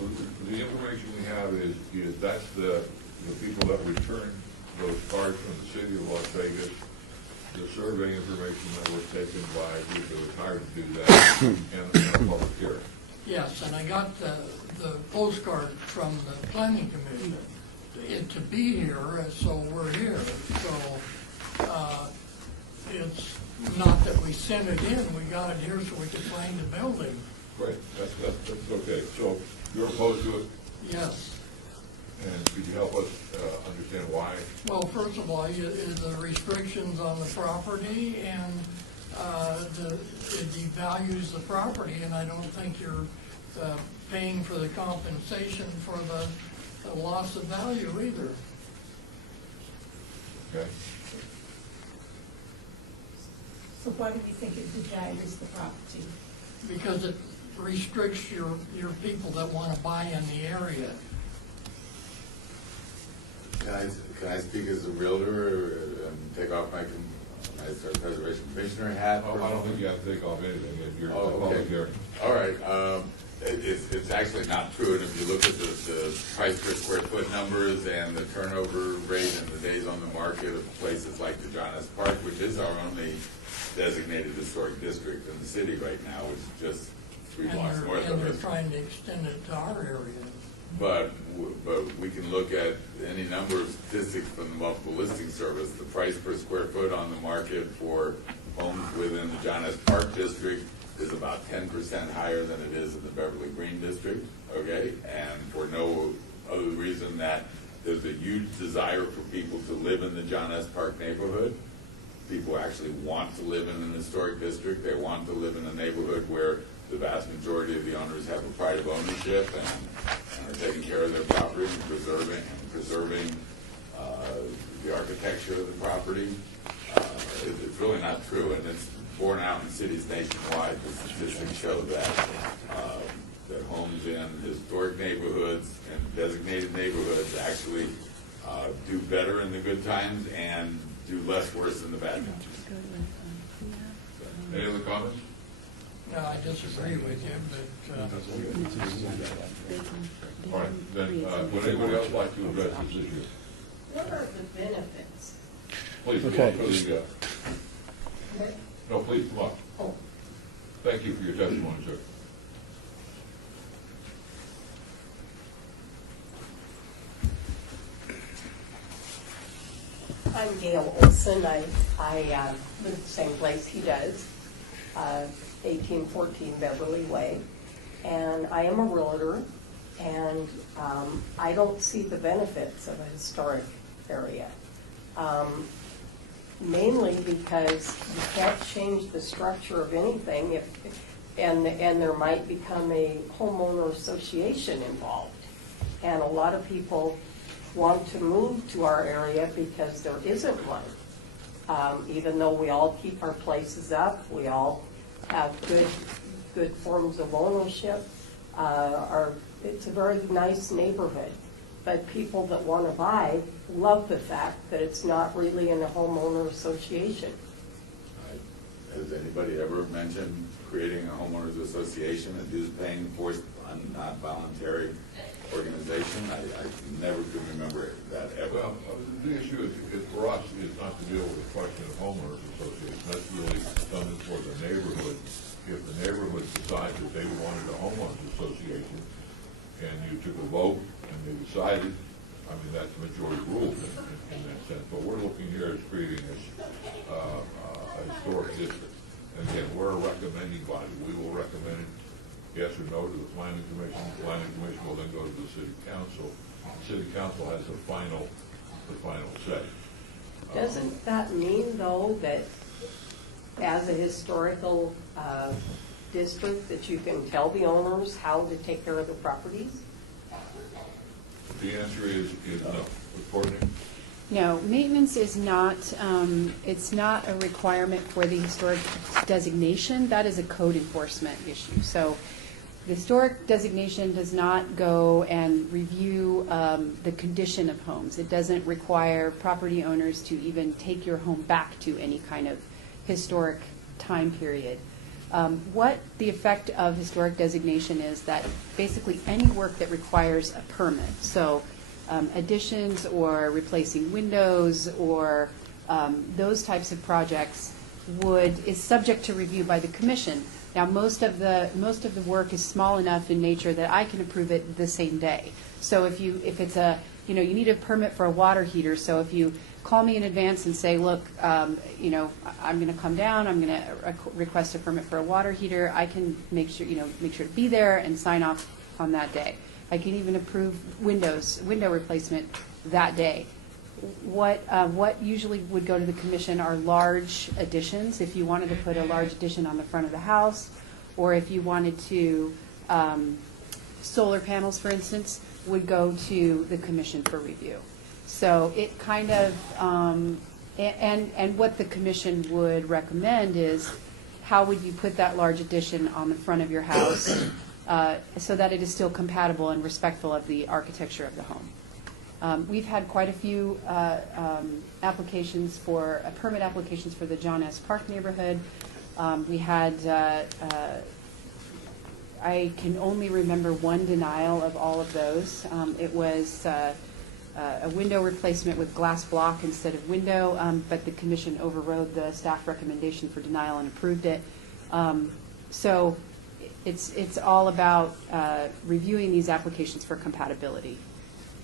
the information we have is that's the people that returned those cards from the city of Las Vegas, the survey information that was taken by people that were hired to do that, and a public hearing. Yes, and I got the postcard from the planning commission to be here, so we're here. So it's not that we sent it in, we got it here so we could find the building. Great, that's okay. So you're opposed to it? Yes. And could you help us understand why? Well, first of all, the restrictions on the property and it devalues the property, and I don't think you're paying for the compensation for the loss of value either. Okay. So why do you think it devalues the property? Because it restricts your people that want to buy in the area. Can I speak as a realtor and take off my historic preservation commissioner hat? Oh, I don't think you have to take off anything. You're Oh, a public okay. hearing. All right. It's actually not true, and if you look at the price per square foot numbers and the turnover rate and the days on the market of places like the John S. Park, which is our only designated historic district in the city right now, which is just 3 blocks north And of they're us. trying to extend it to our area. But we can look at any number of statistics from the multiple listing service. The price per square foot on the market for homes within the John S. Park district is about 10% higher than it is in the Beverly Green district, okay? And for no other reason that there's a huge desire for people to live in the John S. Park neighborhood. People actually want to live in an historic district. They want to live in a neighborhood where the vast majority of the owners have a pride of ownership and are taking care of their property and preserving the architecture of the property. It's really not true, and it's borne out in cities nationwide. The statistics show that homes in historic neighborhoods and designated neighborhoods actually do better in the good times and do less worse in the bad times. Any other comments? No, I disagree with you, but All right, then, would anybody else like to address this issue? What are the benefits? Please, come Okay. up for the, no, please, come up. Oh. Thank you for your testimony, sir. I'm Gail Olson. I live the same place he does, 1814 Beverly Way. And I am a realtor, and I don't see the benefits of a historic area. Mainly because you can't change the structure of anything and there might become a homeowner association involved. And a lot of people want to move to our area because there isn't one. Even though we all keep our places up, we all have good forms of ownership. It's a very nice neighborhood. But people that want to buy love the fact that it's not really in a homeowner association. Has anybody ever mentioned creating a homeowners association, a dues paying forced, not voluntary organization? I never could remember that ever. Well, the issue is for us is not to deal with the question of homeowners association. That's really something for the neighborhood. If the neighborhood decides that they wanted a homeowners association and you took a vote and they decided, I mean, that's the majority rule in that sense. But we're looking here at creating a historic district. And again, we're a recommending body. We will recommend it yes or no to the planning commission. The planning commission will then go to the city council. The city council has the final say. Doesn't that mean, though, that as a historical district that you can tell the owners how to take care of their properties? The answer is no. Courtney? No, maintenance is not, it's not a requirement for the historic designation. That is a code enforcement issue. So the historic designation does not go and review the condition of homes. It doesn't require property owners to even take your home back to any kind of historic time period. What the effect of historic designation is that basically any work that requires a permit, so additions or replacing windows or those types of projects is subject to review by the commission. Now, most of the work is small enough in nature that I can approve it the same day. So if it's you need a permit for a water heater, so if you call me in advance and say, look, I'm going to come down, I'm going to request a permit for a water heater, I can make sure to be there and sign off on that day. I can even approve window replacement that day. What usually would go to the commission are large additions. If you wanted to put a large addition on the front of the house, or if you wanted to, solar panels, for instance, would go to the commission for review. So it kind of, and what the commission would recommend is how would you put that large addition on the front of your house so that it is still compatible and respectful of the architecture of the home. We've had quite a few permit applications for the John S. Park neighborhood. We had, I can only remember one denial of all of those. It was a window replacement with glass block instead of window, but the commission overrode the staff recommendation for denial and approved it. So it's all about reviewing these applications for compatibility.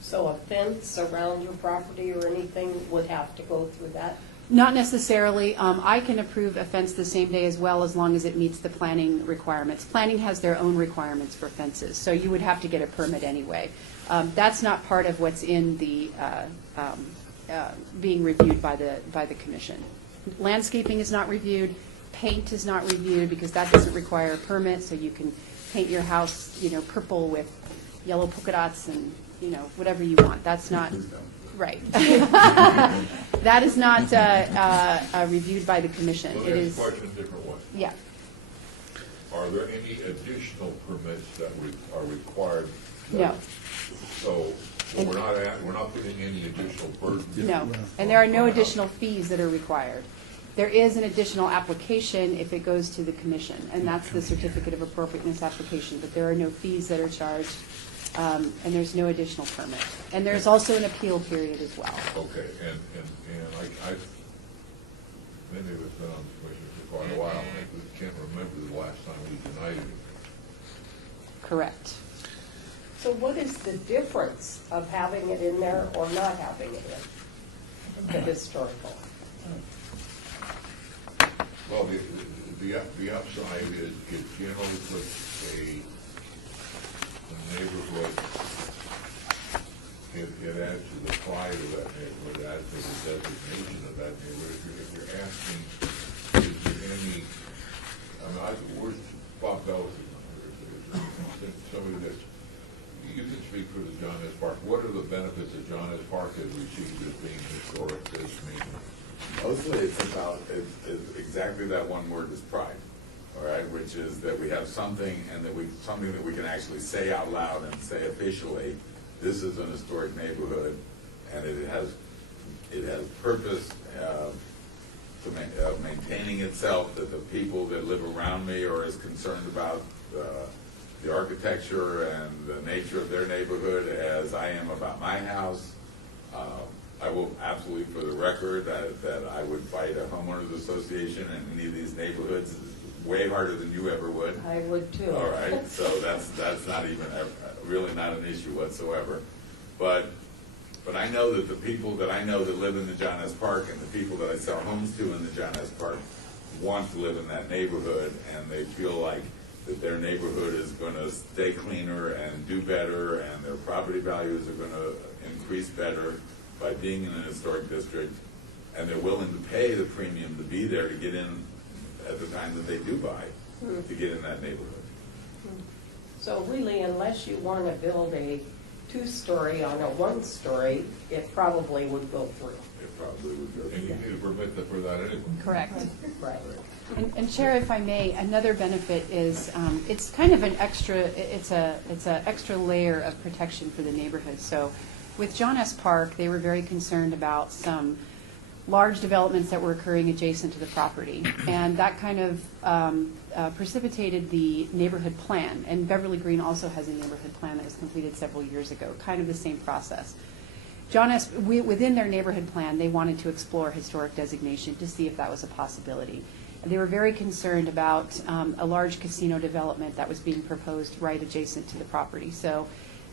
So a fence around your property or anything would have to go through that? Not necessarily. I can approve a fence the same day as well, as long as it meets the planning requirements. Planning has their own requirements for fences, so you would have to get a permit anyway. That's not part of what's in the being reviewed by the commission. Landscaping is not reviewed. Paint is not reviewed because that doesn't require a permit. So you can paint your house, purple with yellow polka dots and whatever you want. That's not right. That is not reviewed by the commission. So it that's is a question a different way. Yeah. Are there any additional permits that are required? No. So we're not putting any additional burden. No, and there are no additional fees that are required. There is an additional application if it goes to the commission, and that's the certificate of appropriateness application, but there are no fees that are charged, and there's no additional permit. And there's also an appeal period as well. Okay, and I've maybe it's been on the commission for quite a while, and I can't remember the last time we denied it. Correct. So what is the difference of having it in there or not having it in the historical? Well, the upside is it generally puts a neighborhood, it adds to the pride of that neighborhood, it adds to the designation of that neighborhood. If you're asking, is there any, where's Bob Bellison? Somebody that's, you can speak for the John S. Park. What are the benefits that John S. Park has received as being historic designation? Mostly it's exactly that one word is pride, all right, which is that we have something something that we can actually say out loud and say officially, this is an historic neighborhood, and it has purpose to maintaining itself, that the people that live around me are as concerned about the architecture and the nature of their neighborhood as I am about my house. I will absolutely, for the record, that I would fight a homeowners association in any of these neighborhoods way harder than you ever would. I would too. All right, so that's not even really not an issue whatsoever. But I know that the people that I know that live in the John S. Park and the people that I sell homes to in the John S. Park want to live in that neighborhood, and they feel like that their neighborhood is going to stay cleaner and do better, and their property values are going to increase better by being in an historic district, and they're willing to pay the premium to be there to get in at the time that they do buy. to get in that neighborhood. So really, unless you want to build a two-story on a one-story, it probably would go through. It probably would go And you through. need a permit for that anyway. Correct. Right. And Chair, if I may, another benefit is, it's kind of an extra, it's a extra layer of protection for the neighborhood. So with John S. Park, they were very concerned about some large developments that were occurring adjacent to the property. And that kind of precipitated the neighborhood plan. And Beverly Green also has a neighborhood plan that was completed several years ago, kind of the same process. Within their neighborhood plan, they wanted to explore historic designation to see if that was a possibility. They were very concerned about a large casino development that was being proposed right adjacent to the property. So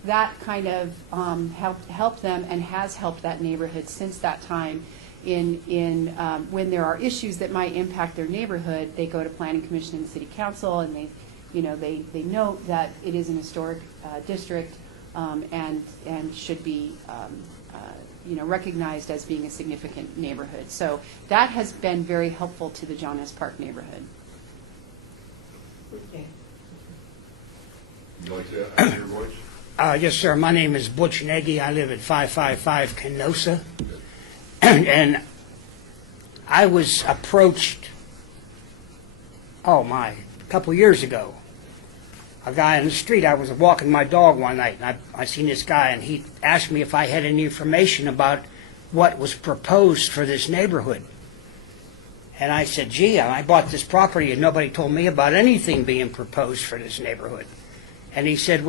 that kind of helped them and has helped that neighborhood since that time. When there are issues that might impact their neighborhood, they go to Planning Commission and City Council, and they note that it is an historic district and should be recognized as being a significant neighborhood. So that has been very helpful to the John S. Park neighborhood. Okay. You like to add your voice? Yes, sir. My name is Butch Nagy. I live at 555 Canosa. And I was approached, a couple years ago. A guy on the street, I was walking my dog one night, and I seen this guy, and he asked me if I had any information about what was proposed for this neighborhood. And I said, gee, I bought this property, and nobody told me about anything being proposed for this neighborhood. And he said,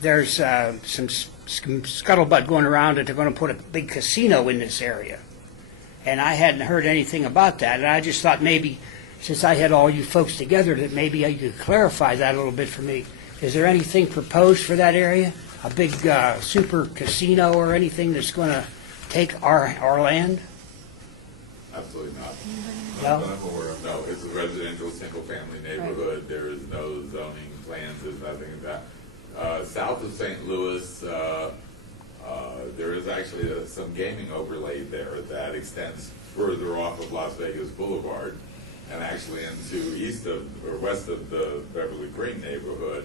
there's some scuttlebutt going around that they're going to put a big casino in this area. And I hadn't heard anything about that, and I just thought maybe, since I had all you folks together, that maybe you could clarify that a little bit for me. Is there anything proposed for that area? A big super casino or anything that's going to take our land? Absolutely not. No? Not that I'm aware of. No, it's a residential, single-family neighborhood. There is no zoning plans, there's nothing of that. South of St. Louis, there is actually some gaming overlay there that extends further off of Las Vegas Boulevard and actually into west of the Beverly Green neighborhood.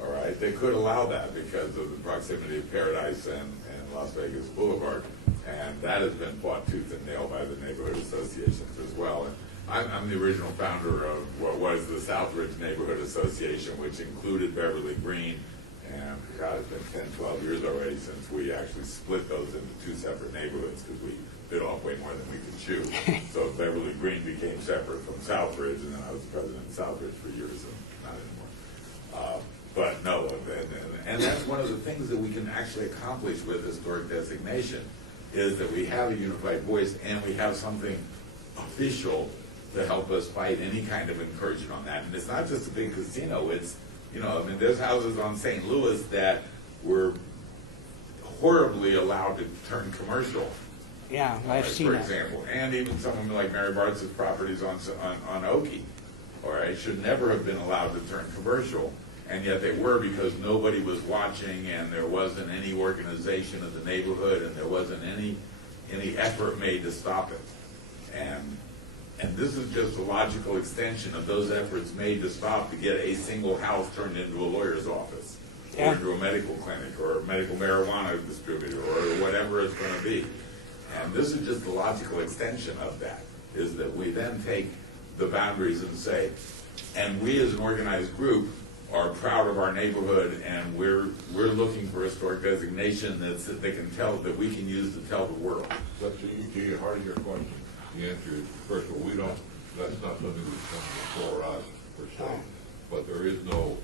All right, they could allow that because of the proximity of Paradise and Las Vegas Boulevard, and that has been fought tooth and nail by the neighborhood associations as well. And I'm the original founder of what was the Southridge Neighborhood Association, which included Beverly Green, and God, it's been 10, 12 years already since we actually split those into two separate neighborhoods because we bit off way more than we could chew. So Beverly Green became separate from Southridge, and then I was president of Southridge for years, and not anymore. But no, and that's one of the things that we can actually accomplish with historic designation, is that we have a unified voice and we have something official to help us fight any kind of incursion on that. And it's not just a big casino, it's, there's houses on St. Louis that were horribly allowed to turn commercial. Yeah, I've seen for that. example, and even someone like Mary Bart's properties on Okie, all right, should never have been allowed to turn commercial, and yet they were because nobody was watching, and there wasn't any organization of the neighborhood, and there wasn't any effort made to stop it. And this is just a logical extension of those efforts made to stop to get a single house turned into a lawyer's office, or into a medical clinic, or a medical marijuana distributor, or whatever it's going to be. And this is just the logical extension of that, is that we then take the boundaries and say, and we as an organized group are proud of our neighborhood, and we're looking for historic designation that we can use to tell the world. So to your heart of your question, the answer is, first of all, that's not something that's come before us, per se, but there is no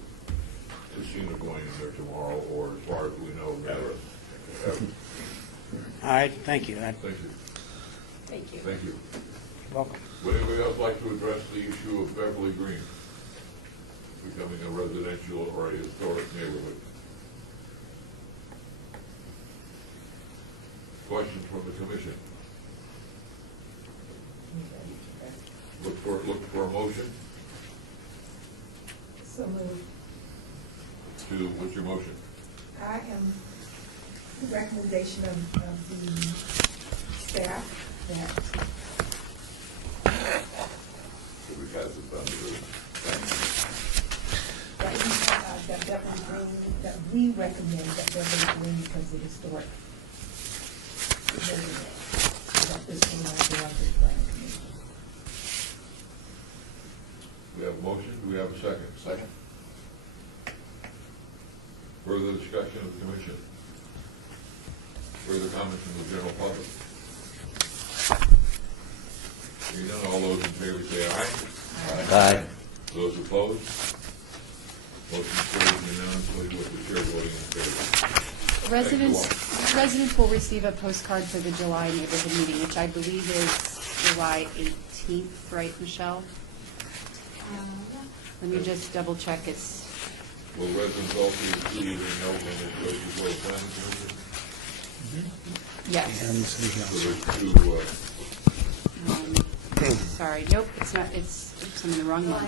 casino going in there tomorrow, or as far as we know, never. All right, thank you. Thank you. Thank you. Thank you. Welcome. Would anybody else like to address the issue of Beverly Green becoming a residential or a historic neighborhood? Questions from the commission? Look for a motion So moved. to, what's your motion? I am the recommendation of the staff that So we pass this on to the that we recommend that Beverly Green because of the historic. That this one might go on to the planning commission. We have a motion, do we have a second? Second. Further discussion of the commission? Further comments from the general public? Hearing none, all those in favor say aye. Aye. Those opposed? Motion carries unanimously with the chair voting in favor. Residents will receive a postcard for the July neighborhood meeting, which I believe is July 18th, right, Michelle? Let me just double check. It's, Will residents also receive a note when it goes before the planning commission? yes. And the city So council. there's two, Sorry, nope, it's not, I'm in the wrong one.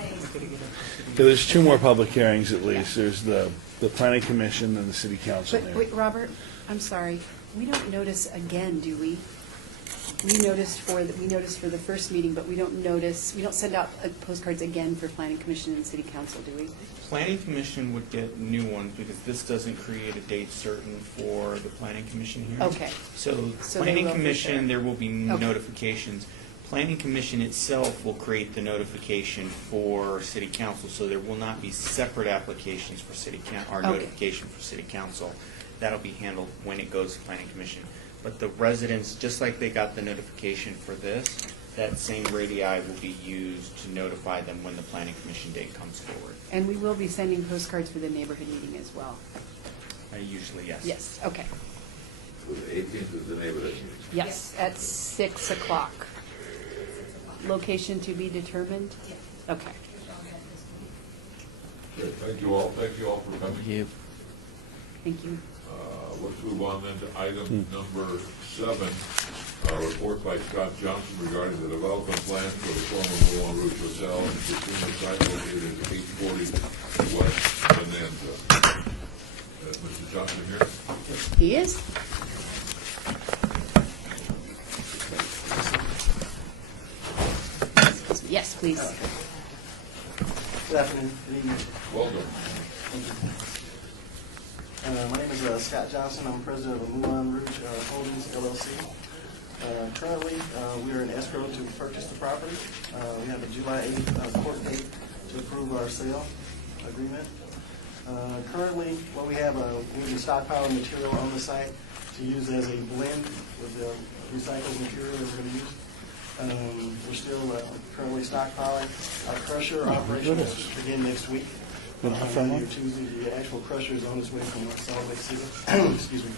There's two more public hearings at least. There's the planning commission and the city council But here. wait, Robert, I'm sorry, we don't notice again, do we? We noticed for the first meeting, but we don't send out postcards again for planning commission and city council, do we? Planning Commission would get new ones because this doesn't create a date certain for the Planning Commission hearings. Okay. So So they Planning will for Commission, sure. there will be Okay. notifications. Planning Commission itself will create the notification for City Council, so there will not be separate applications for City Council, or Okay. notification for City Council. That'll be handled when it goes to Planning Commission. But the residents, just like they got the notification for this, that same radii will be used to notify them when the Planning Commission date comes forward. And we will be sending postcards for the neighborhood meeting as well. Usually, yes. Yes, okay. So the 18th is the neighborhood meeting. Yes, at 6 o'clock. Location to be determined? Okay. Good. Thank you all for coming. Thank you. Thank you. Let's move on then to item number 7, report by Scott Johnson regarding the development plan for the former Moulin Rouge Hotel and casino site located at 840 West Bonanza. Mr. Johnson here? He is? Yes, please. Good afternoon. Good evening. Welcome. My name is Scott Johnson. I'm president of Moulin Rouge Holdings, LLC. Currently, we are in escrow to purchase the property. We have a July 8th court date to approve our sale agreement. Currently, what we have, we can stockpile material on the site to use as a blend with the recycled material that we're going to use. We're still currently stockpiling. Our crusher operation will begin next week. Monday or Tuesday, the actual crusher is on its way from Salt Lake City. Excuse me.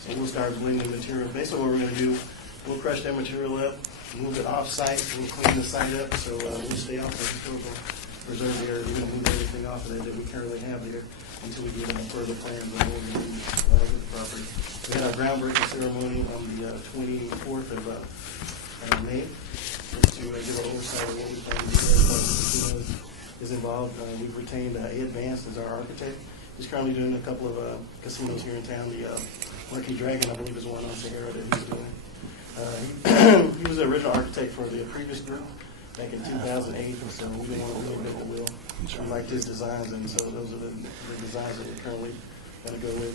So we'll start blending material. Basically, what we're going to do, we'll crush that material up, move it off-site, we'll clean the site up, so we'll stay off the historical preserve area. We're going to move everything off of that we currently have there until we get further plans on what we're going to do with the property. We had our groundbreaking ceremony on the 24th of May, just to give an oversight of what we plan to do there, what the casino is involved. We've retained Ed Vance as our architect. He's currently doing a couple of casinos here in town. The Lucky Dragon, I believe, is one on Sahara that he's doing. He was the original architect for the previous group back in 2008, and so we didn't want to reinvent the wheel. We liked his designs, and so those are the designs that we're currently going to go with.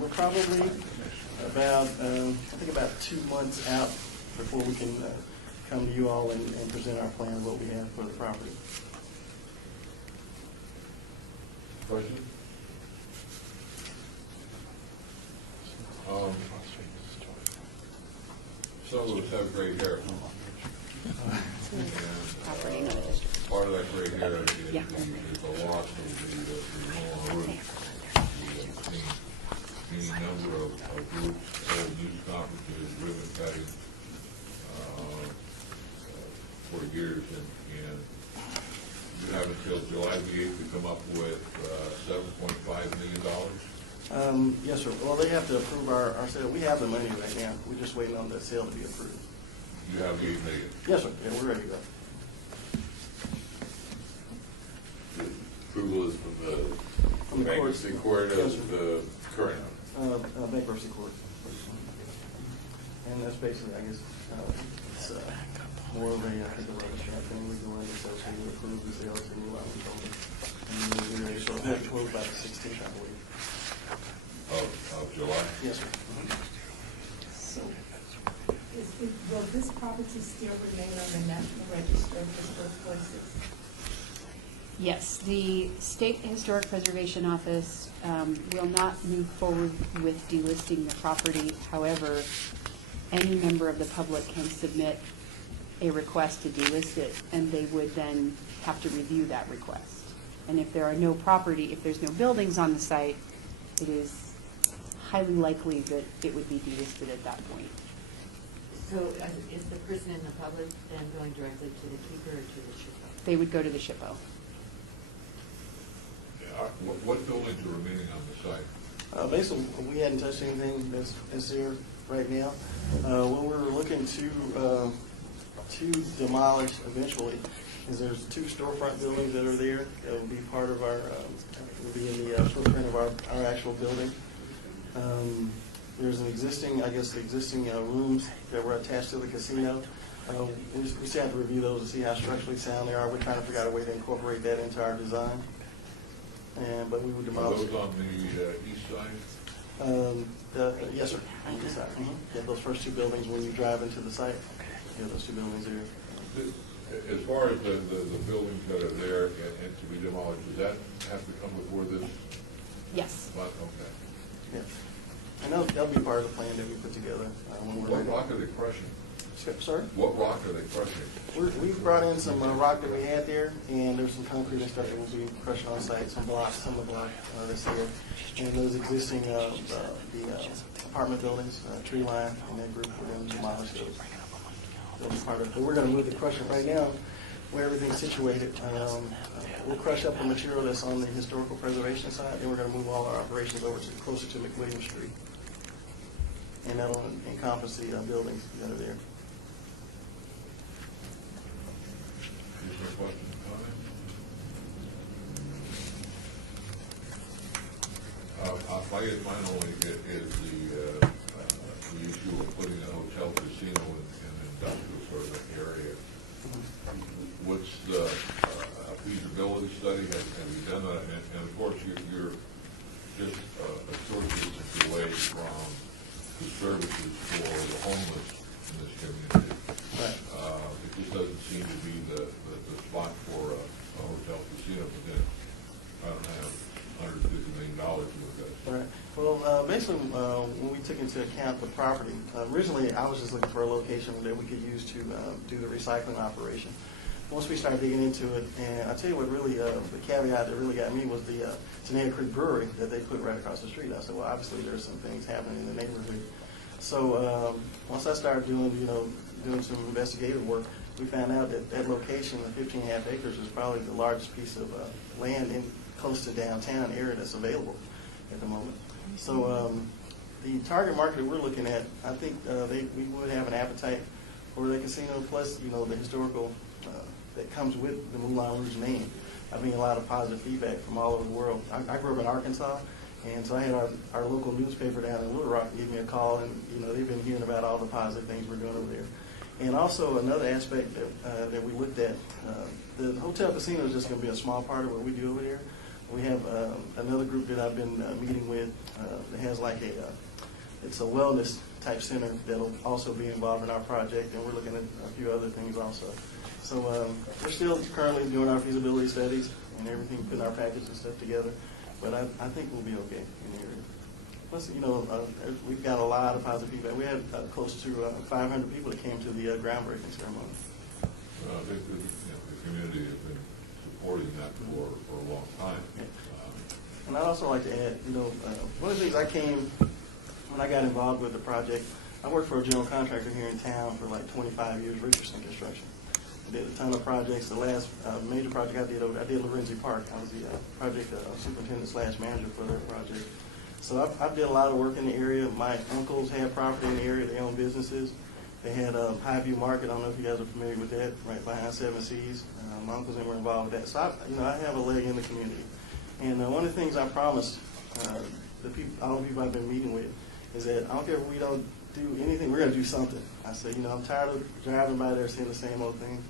We're probably about, I think about 2 months out before we can come to you all and present our plan of what we have for the property. Question? Some of us have gray hair. Property, not a district. Part of that gray hair is Yeah. the loss of the Moulin Rouge. We have seen any number of groups, old news conferences, ribbon cutting for years, and you have until July the 8th to come up with $7.5 million? Yes, sir. Well, they have to approve our sale. We have the money right now. We're just waiting on the sale to be approved. You have the $8 million? Yes, sir. Yeah, we're ready to go. Approval is from the bankruptcy court of the current. Bankruptcy court. And that's basically, I guess, it's more of a, I think, a rubber stamp thing. We go in and say, we approve the sale to New Island. And we're sort of closed by the 16th, I believe. Of July? Yes, sir. So, will this property still remain on the National Register of Historic Places? Yes, the State Historic Preservation Office will not move forward with delisting the property. However, any member of the public can submit a request to delist it, and they would then have to review that request. And if there are no property, if there's no buildings on the site, it is highly likely that it would be delisted at that point. So is the person in the public then going directly to the keeper or to the SHPO? They would go to the SHPO. What buildings are remaining on the site? Basically, we hadn't touched anything that's there right now. What we're looking to demolish eventually is there's 2 storefront buildings that are there that will be part of our, will be in the footprint of our actual building. There's an existing, I guess, the existing rooms that were attached to the casino. We still have to review those to see how structurally sound they are. We're trying to figure out a way to incorporate that into our design. But we would Are demolish. those on the east side? Yes, sir. On the east side. Yeah, those first 2 buildings when you drive into the site. Yeah, those 2 buildings there. As far as the buildings that are there and to be demolished, does that have to come before this? Yes. Month? Okay. Yeah. And that'll be part of the plan that we put together when we're What ready. rock are they crushing? Sorry? What rock are they crushing? We brought in some rock that we had there, and there's some concrete and stuff that will be crushed on site, some blocks, some of the block that's there. And those existing, the apartment buildings, tree line, and that group, we're going to demolish those. They'll be part of it. But we're going to move the crusher right now, where everything's situated. We'll crush up the material that's on the historical preservation side, and we're going to move all our operations over to closer to McWilliam Street. And that'll encompass the buildings that are there. Additional questions, comments? I guess mine only is the issue of putting a hotel casino in an industrial sort of area. What's the feasibility study? Have you done that? And of course, you're just a short distance away from the services for the homeless in this community. Right. It just doesn't seem to be the spot for a hotel casino, but then I don't have $150 million worth of it. Right. Well, basically, when we took into account the property, originally I was just looking for a location that we could use to do the recycling operation. Once we started digging into it, and I tell you what really, the caveat that really got me was the Tenaya Creek Brewery that they put right across the street. I said, well, obviously there's some things happening in the neighborhood. So once I started doing some investigative work, we found out that that location, the 15.5 acres, is probably the largest piece of land in close to downtown area that's available at the moment. So the target market we're looking at, I think we would have an appetite for the casino, plus the historical that comes with the Moulin Rouge name. I've been a lot of positive feedback from all over the world. I grew up in Arkansas, and so I had our local newspaper down in Little Rock give me a call, and they've been hearing about all the positive things we're doing over there. And also another aspect that we looked at, the hotel casino is just going to be a small part of what we do over there. We have another group that I've been meeting with that has like it's a wellness type center that'll also be involved in our project, and we're looking at a few other things also. So we're still currently doing our feasibility studies and everything, putting our package and stuff together, but I think we'll be okay in the area. Plus, we've got a lot of positive feedback. We had close to 500 people that came to the groundbreaking ceremony. I think the community has been supporting that for a long time. Yeah. And I'd also like to add, one of the things when I got involved with the project, I worked for a general contractor here in town for like 25 years, Richardson Construction. I did a ton of projects. The last major project I did Lorenzi Park. I was the project superintendent / manager for that project. So I did a lot of work in the area. My uncles had property in the area. They own businesses. They had Highview Market. I don't know if you guys are familiar with that, right behind Seven Seas. My uncles were involved with that. So I have a leg in the community. And one of the things I promised all the people I've been meeting with is that I don't care if we don't do anything, we're going to do something. I said, I'm tired of driving by there seeing the same old thing.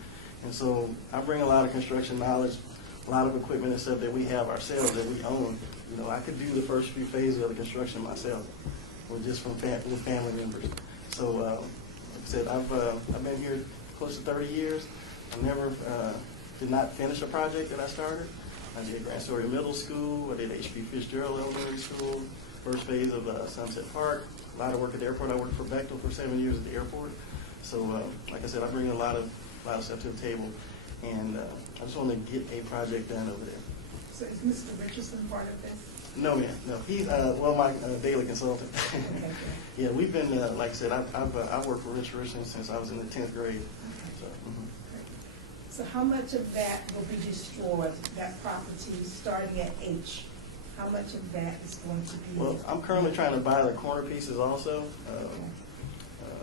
And so I bring a lot of construction knowledge a lot of equipment and stuff that we have ourselves that we own. You know, I could do the first few phases of the construction myself, with just with family members. So, like I said, I've been here close to 30 years. I never did not finish a project that I started. I did Grand Story Middle School. I did H.B. Fitzgerald Elementary School. First phase of Sunset Park. A lot of work at the airport. I worked for Bechtel for 7 years at the airport. So, like I said, I bring a lot of stuff to the table, and I just want to get a project done over there. So is Mr. Richardson part of this? No, ma'am. No, he's my daily consultant. Okay, good. Yeah, we've been like I said, I've worked for Rich Richardson since I was in the 10th grade. So, So how much of that will be destroyed, that property starting at H? How much of that is going to be? Well, I'm currently trying to buy the corner pieces also.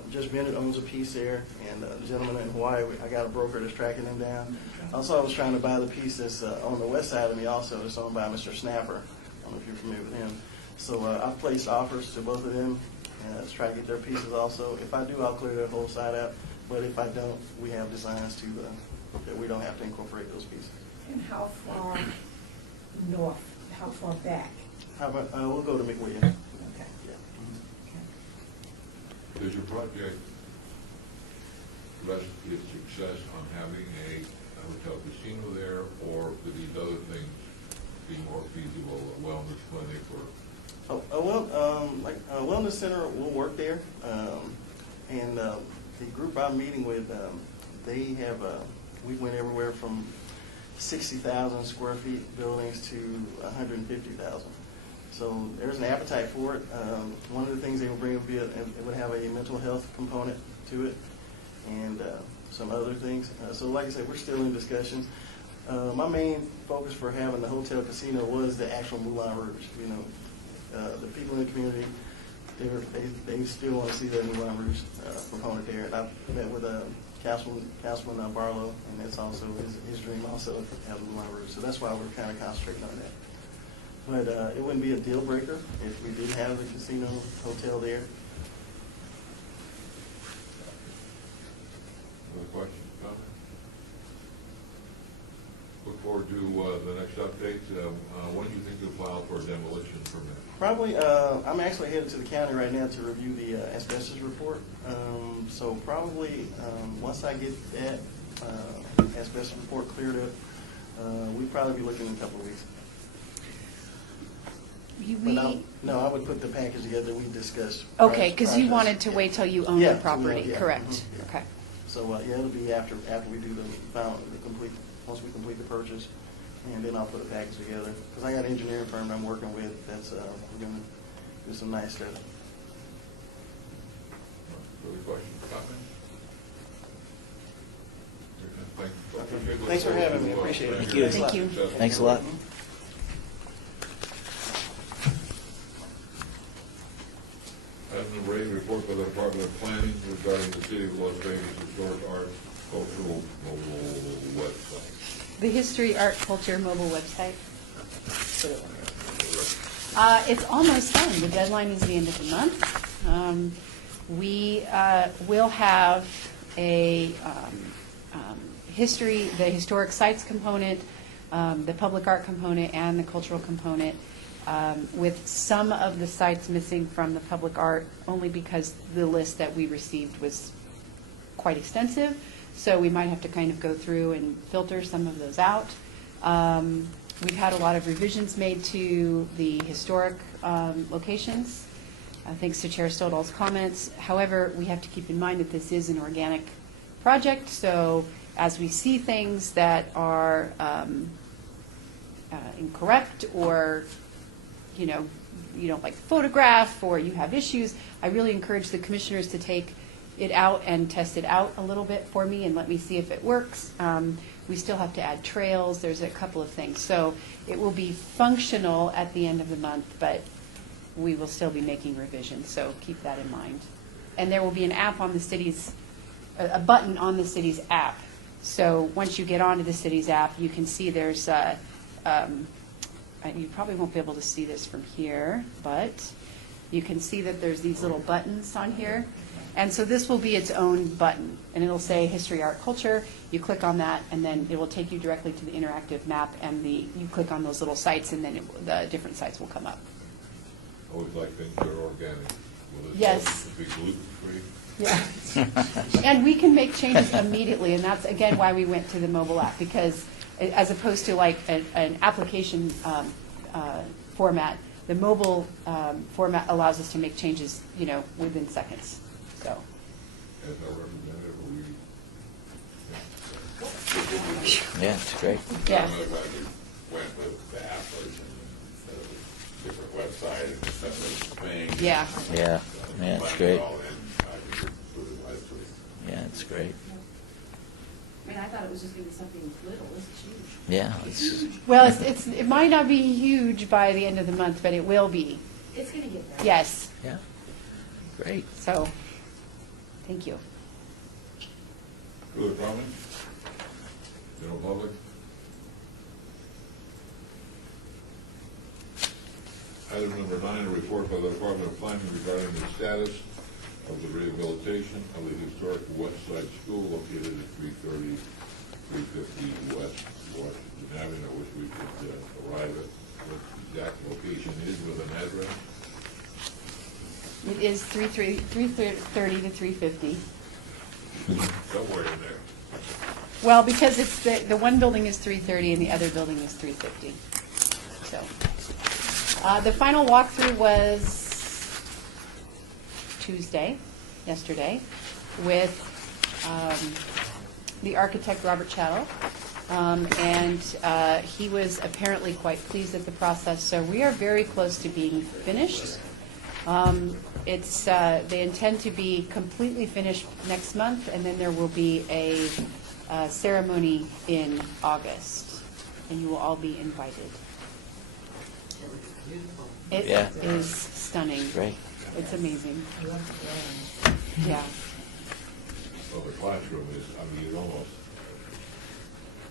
Judge Bennett owns a piece there, and the gentleman in Hawaii, I got a broker that's tracking them down. Also, I was trying to buy the piece that's on the west side of me also, that's owned by Mr. Snapper. I don't know if you're familiar with him. So I've placed offers to both of them, and let's try to get their pieces also. If I do, I'll clear the whole side out, but if I don't, we have designs to that we don't have to incorporate those pieces. And how far north, how far back? How about, we'll go to McWilliam. Okay. Does your project rest its success on having a hotel casino there, or do these other things be more feasible, a wellness clinic or? A wellness center will work there, and the group I'm meeting with, they have, we went everywhere from 60,000 square feet buildings to 150,000. So there's an appetite for it. One of the things they will bring would be it would have a mental health component to it, and some other things. So like I said, we're still in discussions. My main focus for having the hotel casino was the actual Moulin Rouge. You know, the people in the community, they still want to see that Moulin Rouge component there. And I've met with Councilman Barlow, and that's also his dream also to have the Moulin Rouge. So that's why we're kind of concentrating on that. But it wouldn't be a deal breaker if we did have the casino hotel there. Other questions, comments? Look forward to the next update. When do you think you'll file for a demolition permit? Probably, I'm actually headed to the county right now to review the asbestos report. So probably once I get that asbestos report cleared up, we'd probably be looking in a couple of weeks. No, I would put the package together we discussed. Okay, because you wanted to wait till you own the property, correct? Mm-hmm. Okay. So, it'll be after we do once we complete the purchase, and then I'll put a package together. Because I got an engineering firm I'm working with that's we're going to do some nice stuff. Further questions, comments? Thanks for having me. Appreciate it. Thank you. Thanks a lot. Item number 8, report by the Department of Planning regarding the City of Las Vegas Historic Art Cultural Mobile Website. The History, Art, Culture mobile website. It's almost done. The deadline is the end of the month. We will have a the historic sites component, the public art component, and the cultural component, with some of the sites missing from the public art, only because the list that we received was quite extensive. So we might have to kind of go through and filter some of those out. We've had a lot of revisions made to the historic locations, thanks to Chair Stoddard's comments. However, we have to keep in mind that this is an organic project, so as we see things that are incorrect, or you don't like the photograph, or you have issues, I really encourage the commissioners to take it out and test it out a little bit for me and let me see if it works. We still have to add trails. There's a couple of things. So it will be functional at the end of the month, but we will still be making revisions, so keep that in mind. And there will be an app on the city's, a button on the city's app. So once you get onto the city's app, you can see there's you probably won't be able to see this from here, but you can see that there's these little buttons on here, And so this will be its own button, and it'll say History, Art, Culture. You click on that, and then it will take you directly to the interactive map, and you click on those little sites, and then the different sites will come up. Always like things that are organic. Will this Yes. also be gluten-free? Yeah. And we can make changes immediately, and that's, again, why we went to the mobile app, because as opposed to like an application format, the mobile format allows us to make changes, within seconds, so. As our representative, Yeah, it's great. Yeah. I don't know if I went with the app version instead of a different website and a separate thing. Yeah. Yeah, yeah, it's Blend great. it all in, I could do it nicely. Yeah, it's great. I mean, I thought it was just gonna be something little, this is huge. Yeah, it's, Well, it might not be huge by the end of the month, but it will be. It's gonna get there. Yes. yeah, great. So, thank you. Further comments? General public? Item number 9, a report by the Department of Planning regarding the status of the rehabilitation of the historic West Side School located at 330, 350 West Washington Avenue. I wish we could arrive at what the exact location is with an address. It is 330 to 350. Somewhere in there. Well, because it's the one building is 330 and the other building is 350. So, the final walkthrough was yesterday, with the architect Robert Chattel, and he was apparently quite pleased at the process. So we are very close to being finished. They intend to be completely finished next month, and then there will be a ceremony in August, and you will all be invited. It Yeah. is stunning. Great. It's amazing. Yeah. Well, the classroom is, you'd almost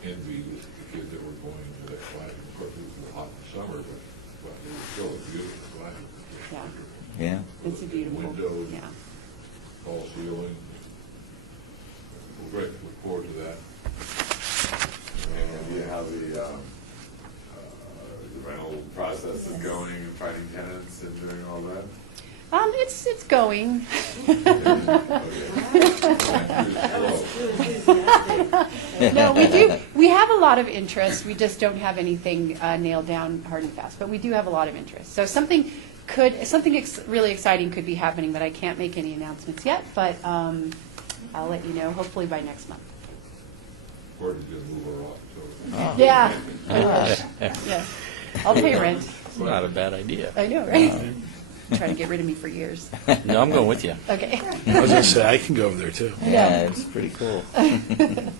envy the kids that were going to that classroom. Of course, it was hot in the summer, but it was still a beautiful classroom. Yeah. Yeah. It's a beautiful. Windows, Yeah. tall ceiling. Well, great, look forward to that. And do you have the rental process is going and finding tenants and doing all that? It's going. No, we have a lot of interest. We just don't have anything nailed down hard and fast, but we do have a lot of interest. So something really exciting could be happening, but I can't make any announcements yet, but I'll let you know, hopefully by next month. Gordon's gonna move her off, so. Yeah. Yeah. I'll pay rent. It's not a bad idea. I know, right? Trying to get rid of me for years. No, I'm going with you. Okay. I was going to say, I can go over there too. Yeah, it's pretty cool. Item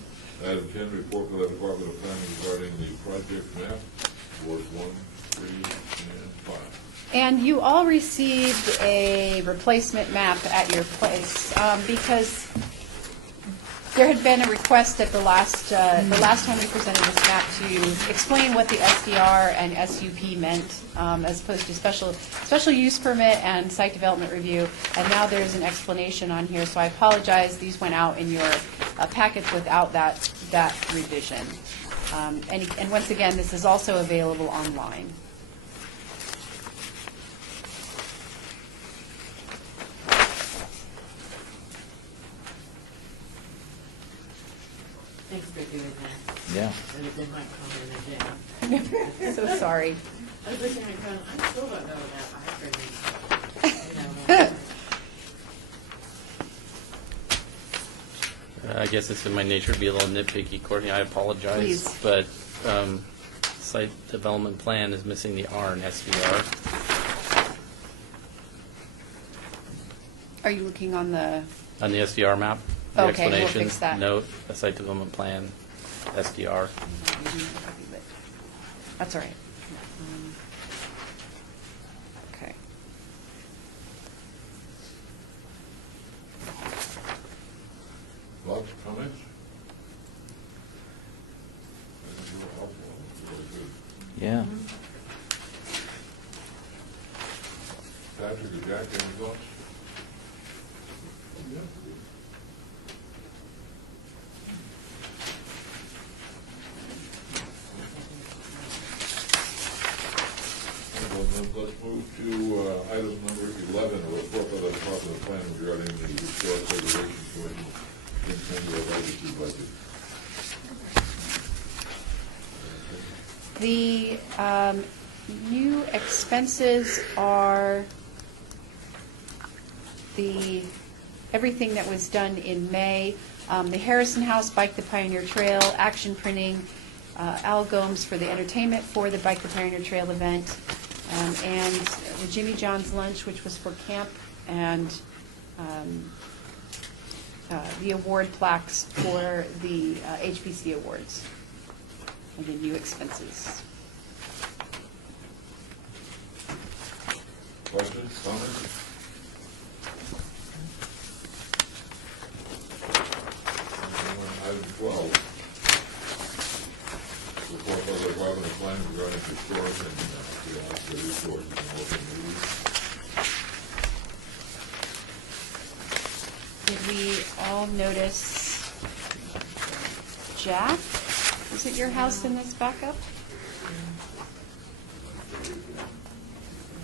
10, report by the Department of Planning regarding the project map, Wards 1, 3, and 5. And you all received a replacement map at your place, because there had been a request at the last time we presented this map to explain what the SDR and SUP meant, as opposed to special use permit and site development review. And now there's an explanation on here, so I apologize. These went out in your packets without that revision. And once again, this is also available online. Thanks for doing that. Yeah. And it did my comment again. So sorry. I was looking at it going, I still don't know that acronym. I guess it's in my nature to be a little nitpicky, Courtney. I apologize. Please. But site development plan is missing the R in SDR. Are you looking on the? On the SDR map, the Okay, we'll explanation, fix that. note, a site development plan, SDR. That's all right. Okay. Thoughts, comments? That was real helpful. That was really good. Yeah. Patrick or Jack, any thoughts? Well, then let's move to item number 11, a report by the Department of Planning regarding the Historic Preservation Commission Centennial Legacy budget. The new expenses are everything that was done in May. The Harrison House, Bike the Pioneer Trail, action printing, Al Gomes for the entertainment for the Bike the Pioneer Trail event, and the Jimmy John's lunch, which was for camp, and the award plaques for the HPC awards, and the new expenses. Questions, comments? Item 12, report by the Department of Planning regarding historic and the resources and local needs. Did we all notice Jack? Is it your house in this backup?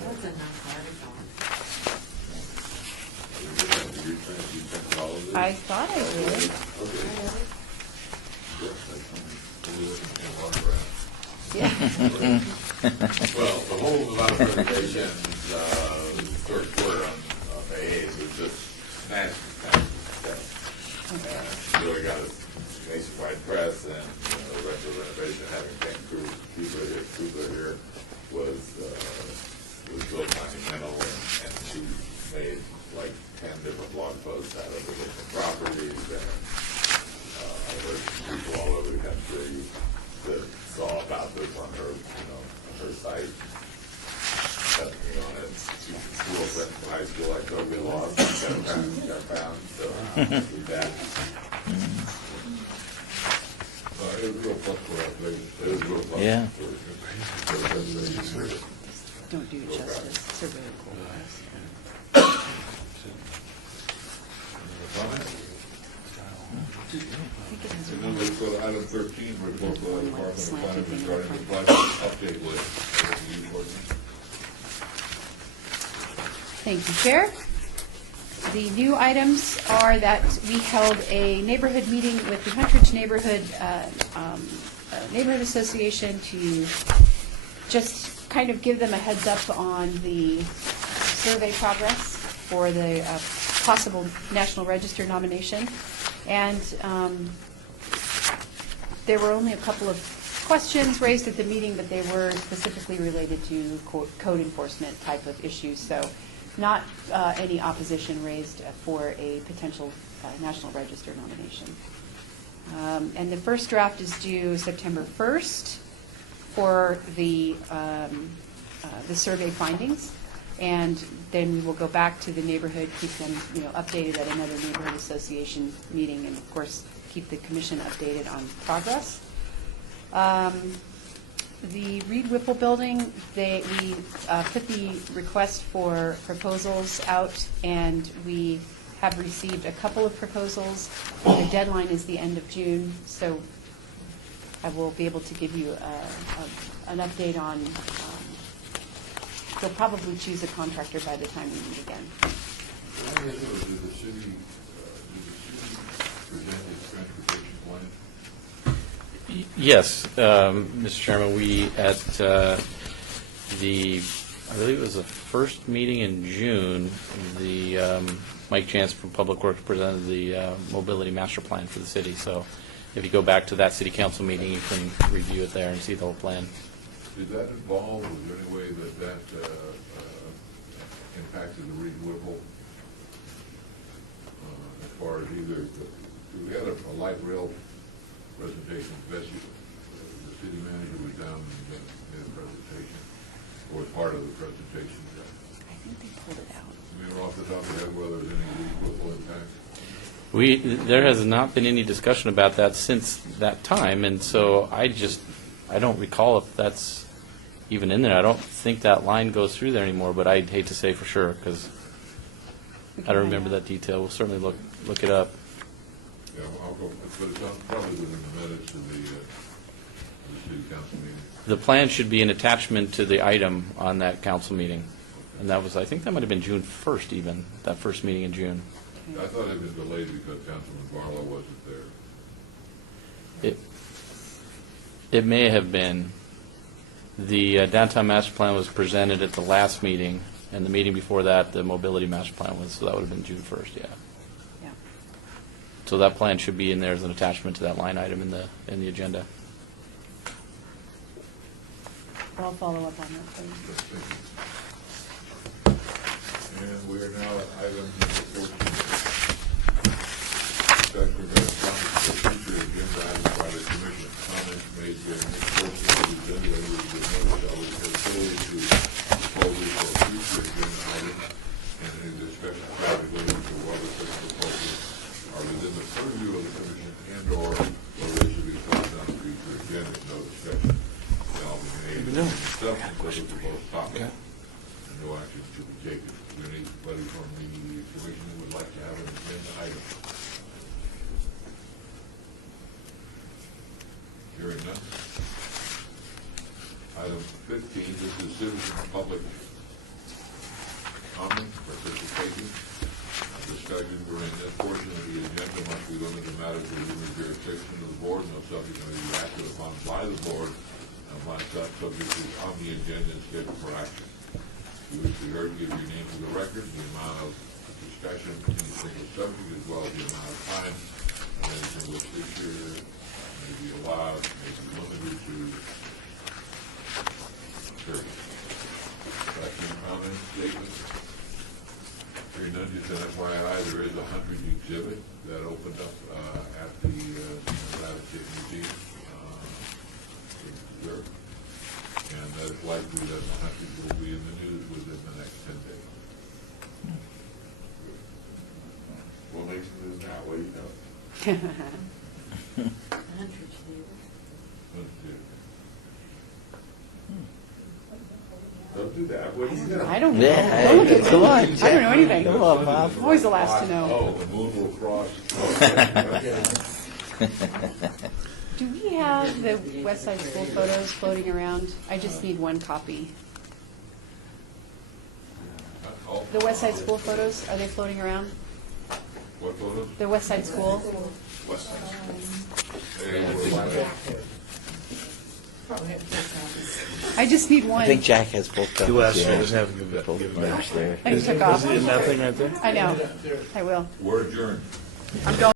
That's a nice article. I thought I did. Yeah. Well, the whole lot of presentation, third quarter on May 8th was just smashed. Really got a nationwide press, and the retro renovation, having Ben Kubler here was real monumental, and she made like 10 different blog posts out of the different properties, and there's people all over the country that saw about this on her, on her site. On it, school friend from high school I totally lost, got found, so do that. It was real plus for us, It was real plus. Yeah. Don't do it justice. It's a really cool house. Comments? I think it has a And then let's go to item 13, report by the Department of Planning regarding the budget update list. Thank you, Chair. The new items are that we held a neighborhood meeting with the Huntridge Neighborhood Association to just kind of give them a heads up on the survey progress for the possible National Register nomination. And there were only a couple of questions raised at the meeting, but they were specifically related to code enforcement type of issues. So not any opposition raised for a potential National Register nomination. And the first draft is due September 1st for the survey findings. And then we will go back to the neighborhood, keep them updated at another neighborhood association meeting, and of course keep the commission updated on progress. The Reed Whipple building, we put the request for proposals out, and we have received a couple of proposals. The deadline is the end of June, so I will be able to give you an update on, they'll probably choose a contractor by the time we meet again. Did the city present its transportation plan? Yes, Mr. Chairman, we at I believe it was the first meeting in June, the Mike Chance from Public Works presented the mobility master plan for the city. So if you go back to that city council meeting, you can review it there and see the whole plan. Did that involve, was there any way that impacted the Reed Whipple as far as either, we had a light rail presentation, Bessie, the city manager was down and made a presentation, or was part of the presentation. I think they pulled it out. You know off the top of your head whether there's any Reed Whipple impact? There has not been any discussion about that since that time, and so I don't recall if that's even in there. I don't think that line goes through there anymore, but I'd hate to say for sure, because I don't remember that detail. We'll certainly look it up. Yeah, I'll go, but it's probably within the minutes of the city council meeting. The plan should be an attachment to the item on that council meeting. And that was, I think that might have been June 1st even, that first meeting in June. I thought it had been delayed because Councilman Barlow wasn't there. It may have been. The downtown master plan was presented at the last meeting, and the meeting before that, the mobility master plan was, so that would have been June 1st, yeah. Yeah. So that plan should be in there as an attachment to that line item in the agenda. I'll follow up on that, please. And we are now at item 14. Discussion of comments for future agenda items by the commission. Comments made during this portion of the agenda will be noticed. I will refer to proposals for future agenda items, and any discussion topic related to whether such proposals are within the purview of the commission and/or whether they should be placed on future agenda. No discussion shall be made on the substance of the proposed topic, and no action should be taken. Is there anybody from the commission who would like to have an agenda item? Hearing none. Item 15, this is citizen public comment, participation. Discussion during this portion of the agenda must be limited to matters within the jurisdiction of the board. No subject may be acted upon by the board unless that subject is on the agenda and scheduled for action. You wish to be heard, give your name to the record, the amount of discussion, any single subject, as well as the amount of time, and any single issue may be allowed, may be limited to 30. Question, comment, statement? Hearing none, just an FYI, there is a hunter's exhibit that opened up at the Rabbit State Museum. And that is likely that the hunters will be in the news within the next 10 days. What makes it news now? What do you know? Don't do that. What do you know? I don't know. Yeah, Don't look at me. come on, I don't know anything. Come on, Bob. I'm always the last to know. Oh, the moon will cross. Do we have the West Side School photos floating around? I just need one copy. The West Side School photos, are they floating around? What photos? The West Side School? West Side. I just need one. I think Jack has both copies. You asked, yeah. I just have to give it Both back. there. I took off. Isn't that thing right there? I know. I will. We're adjourned. I'm going.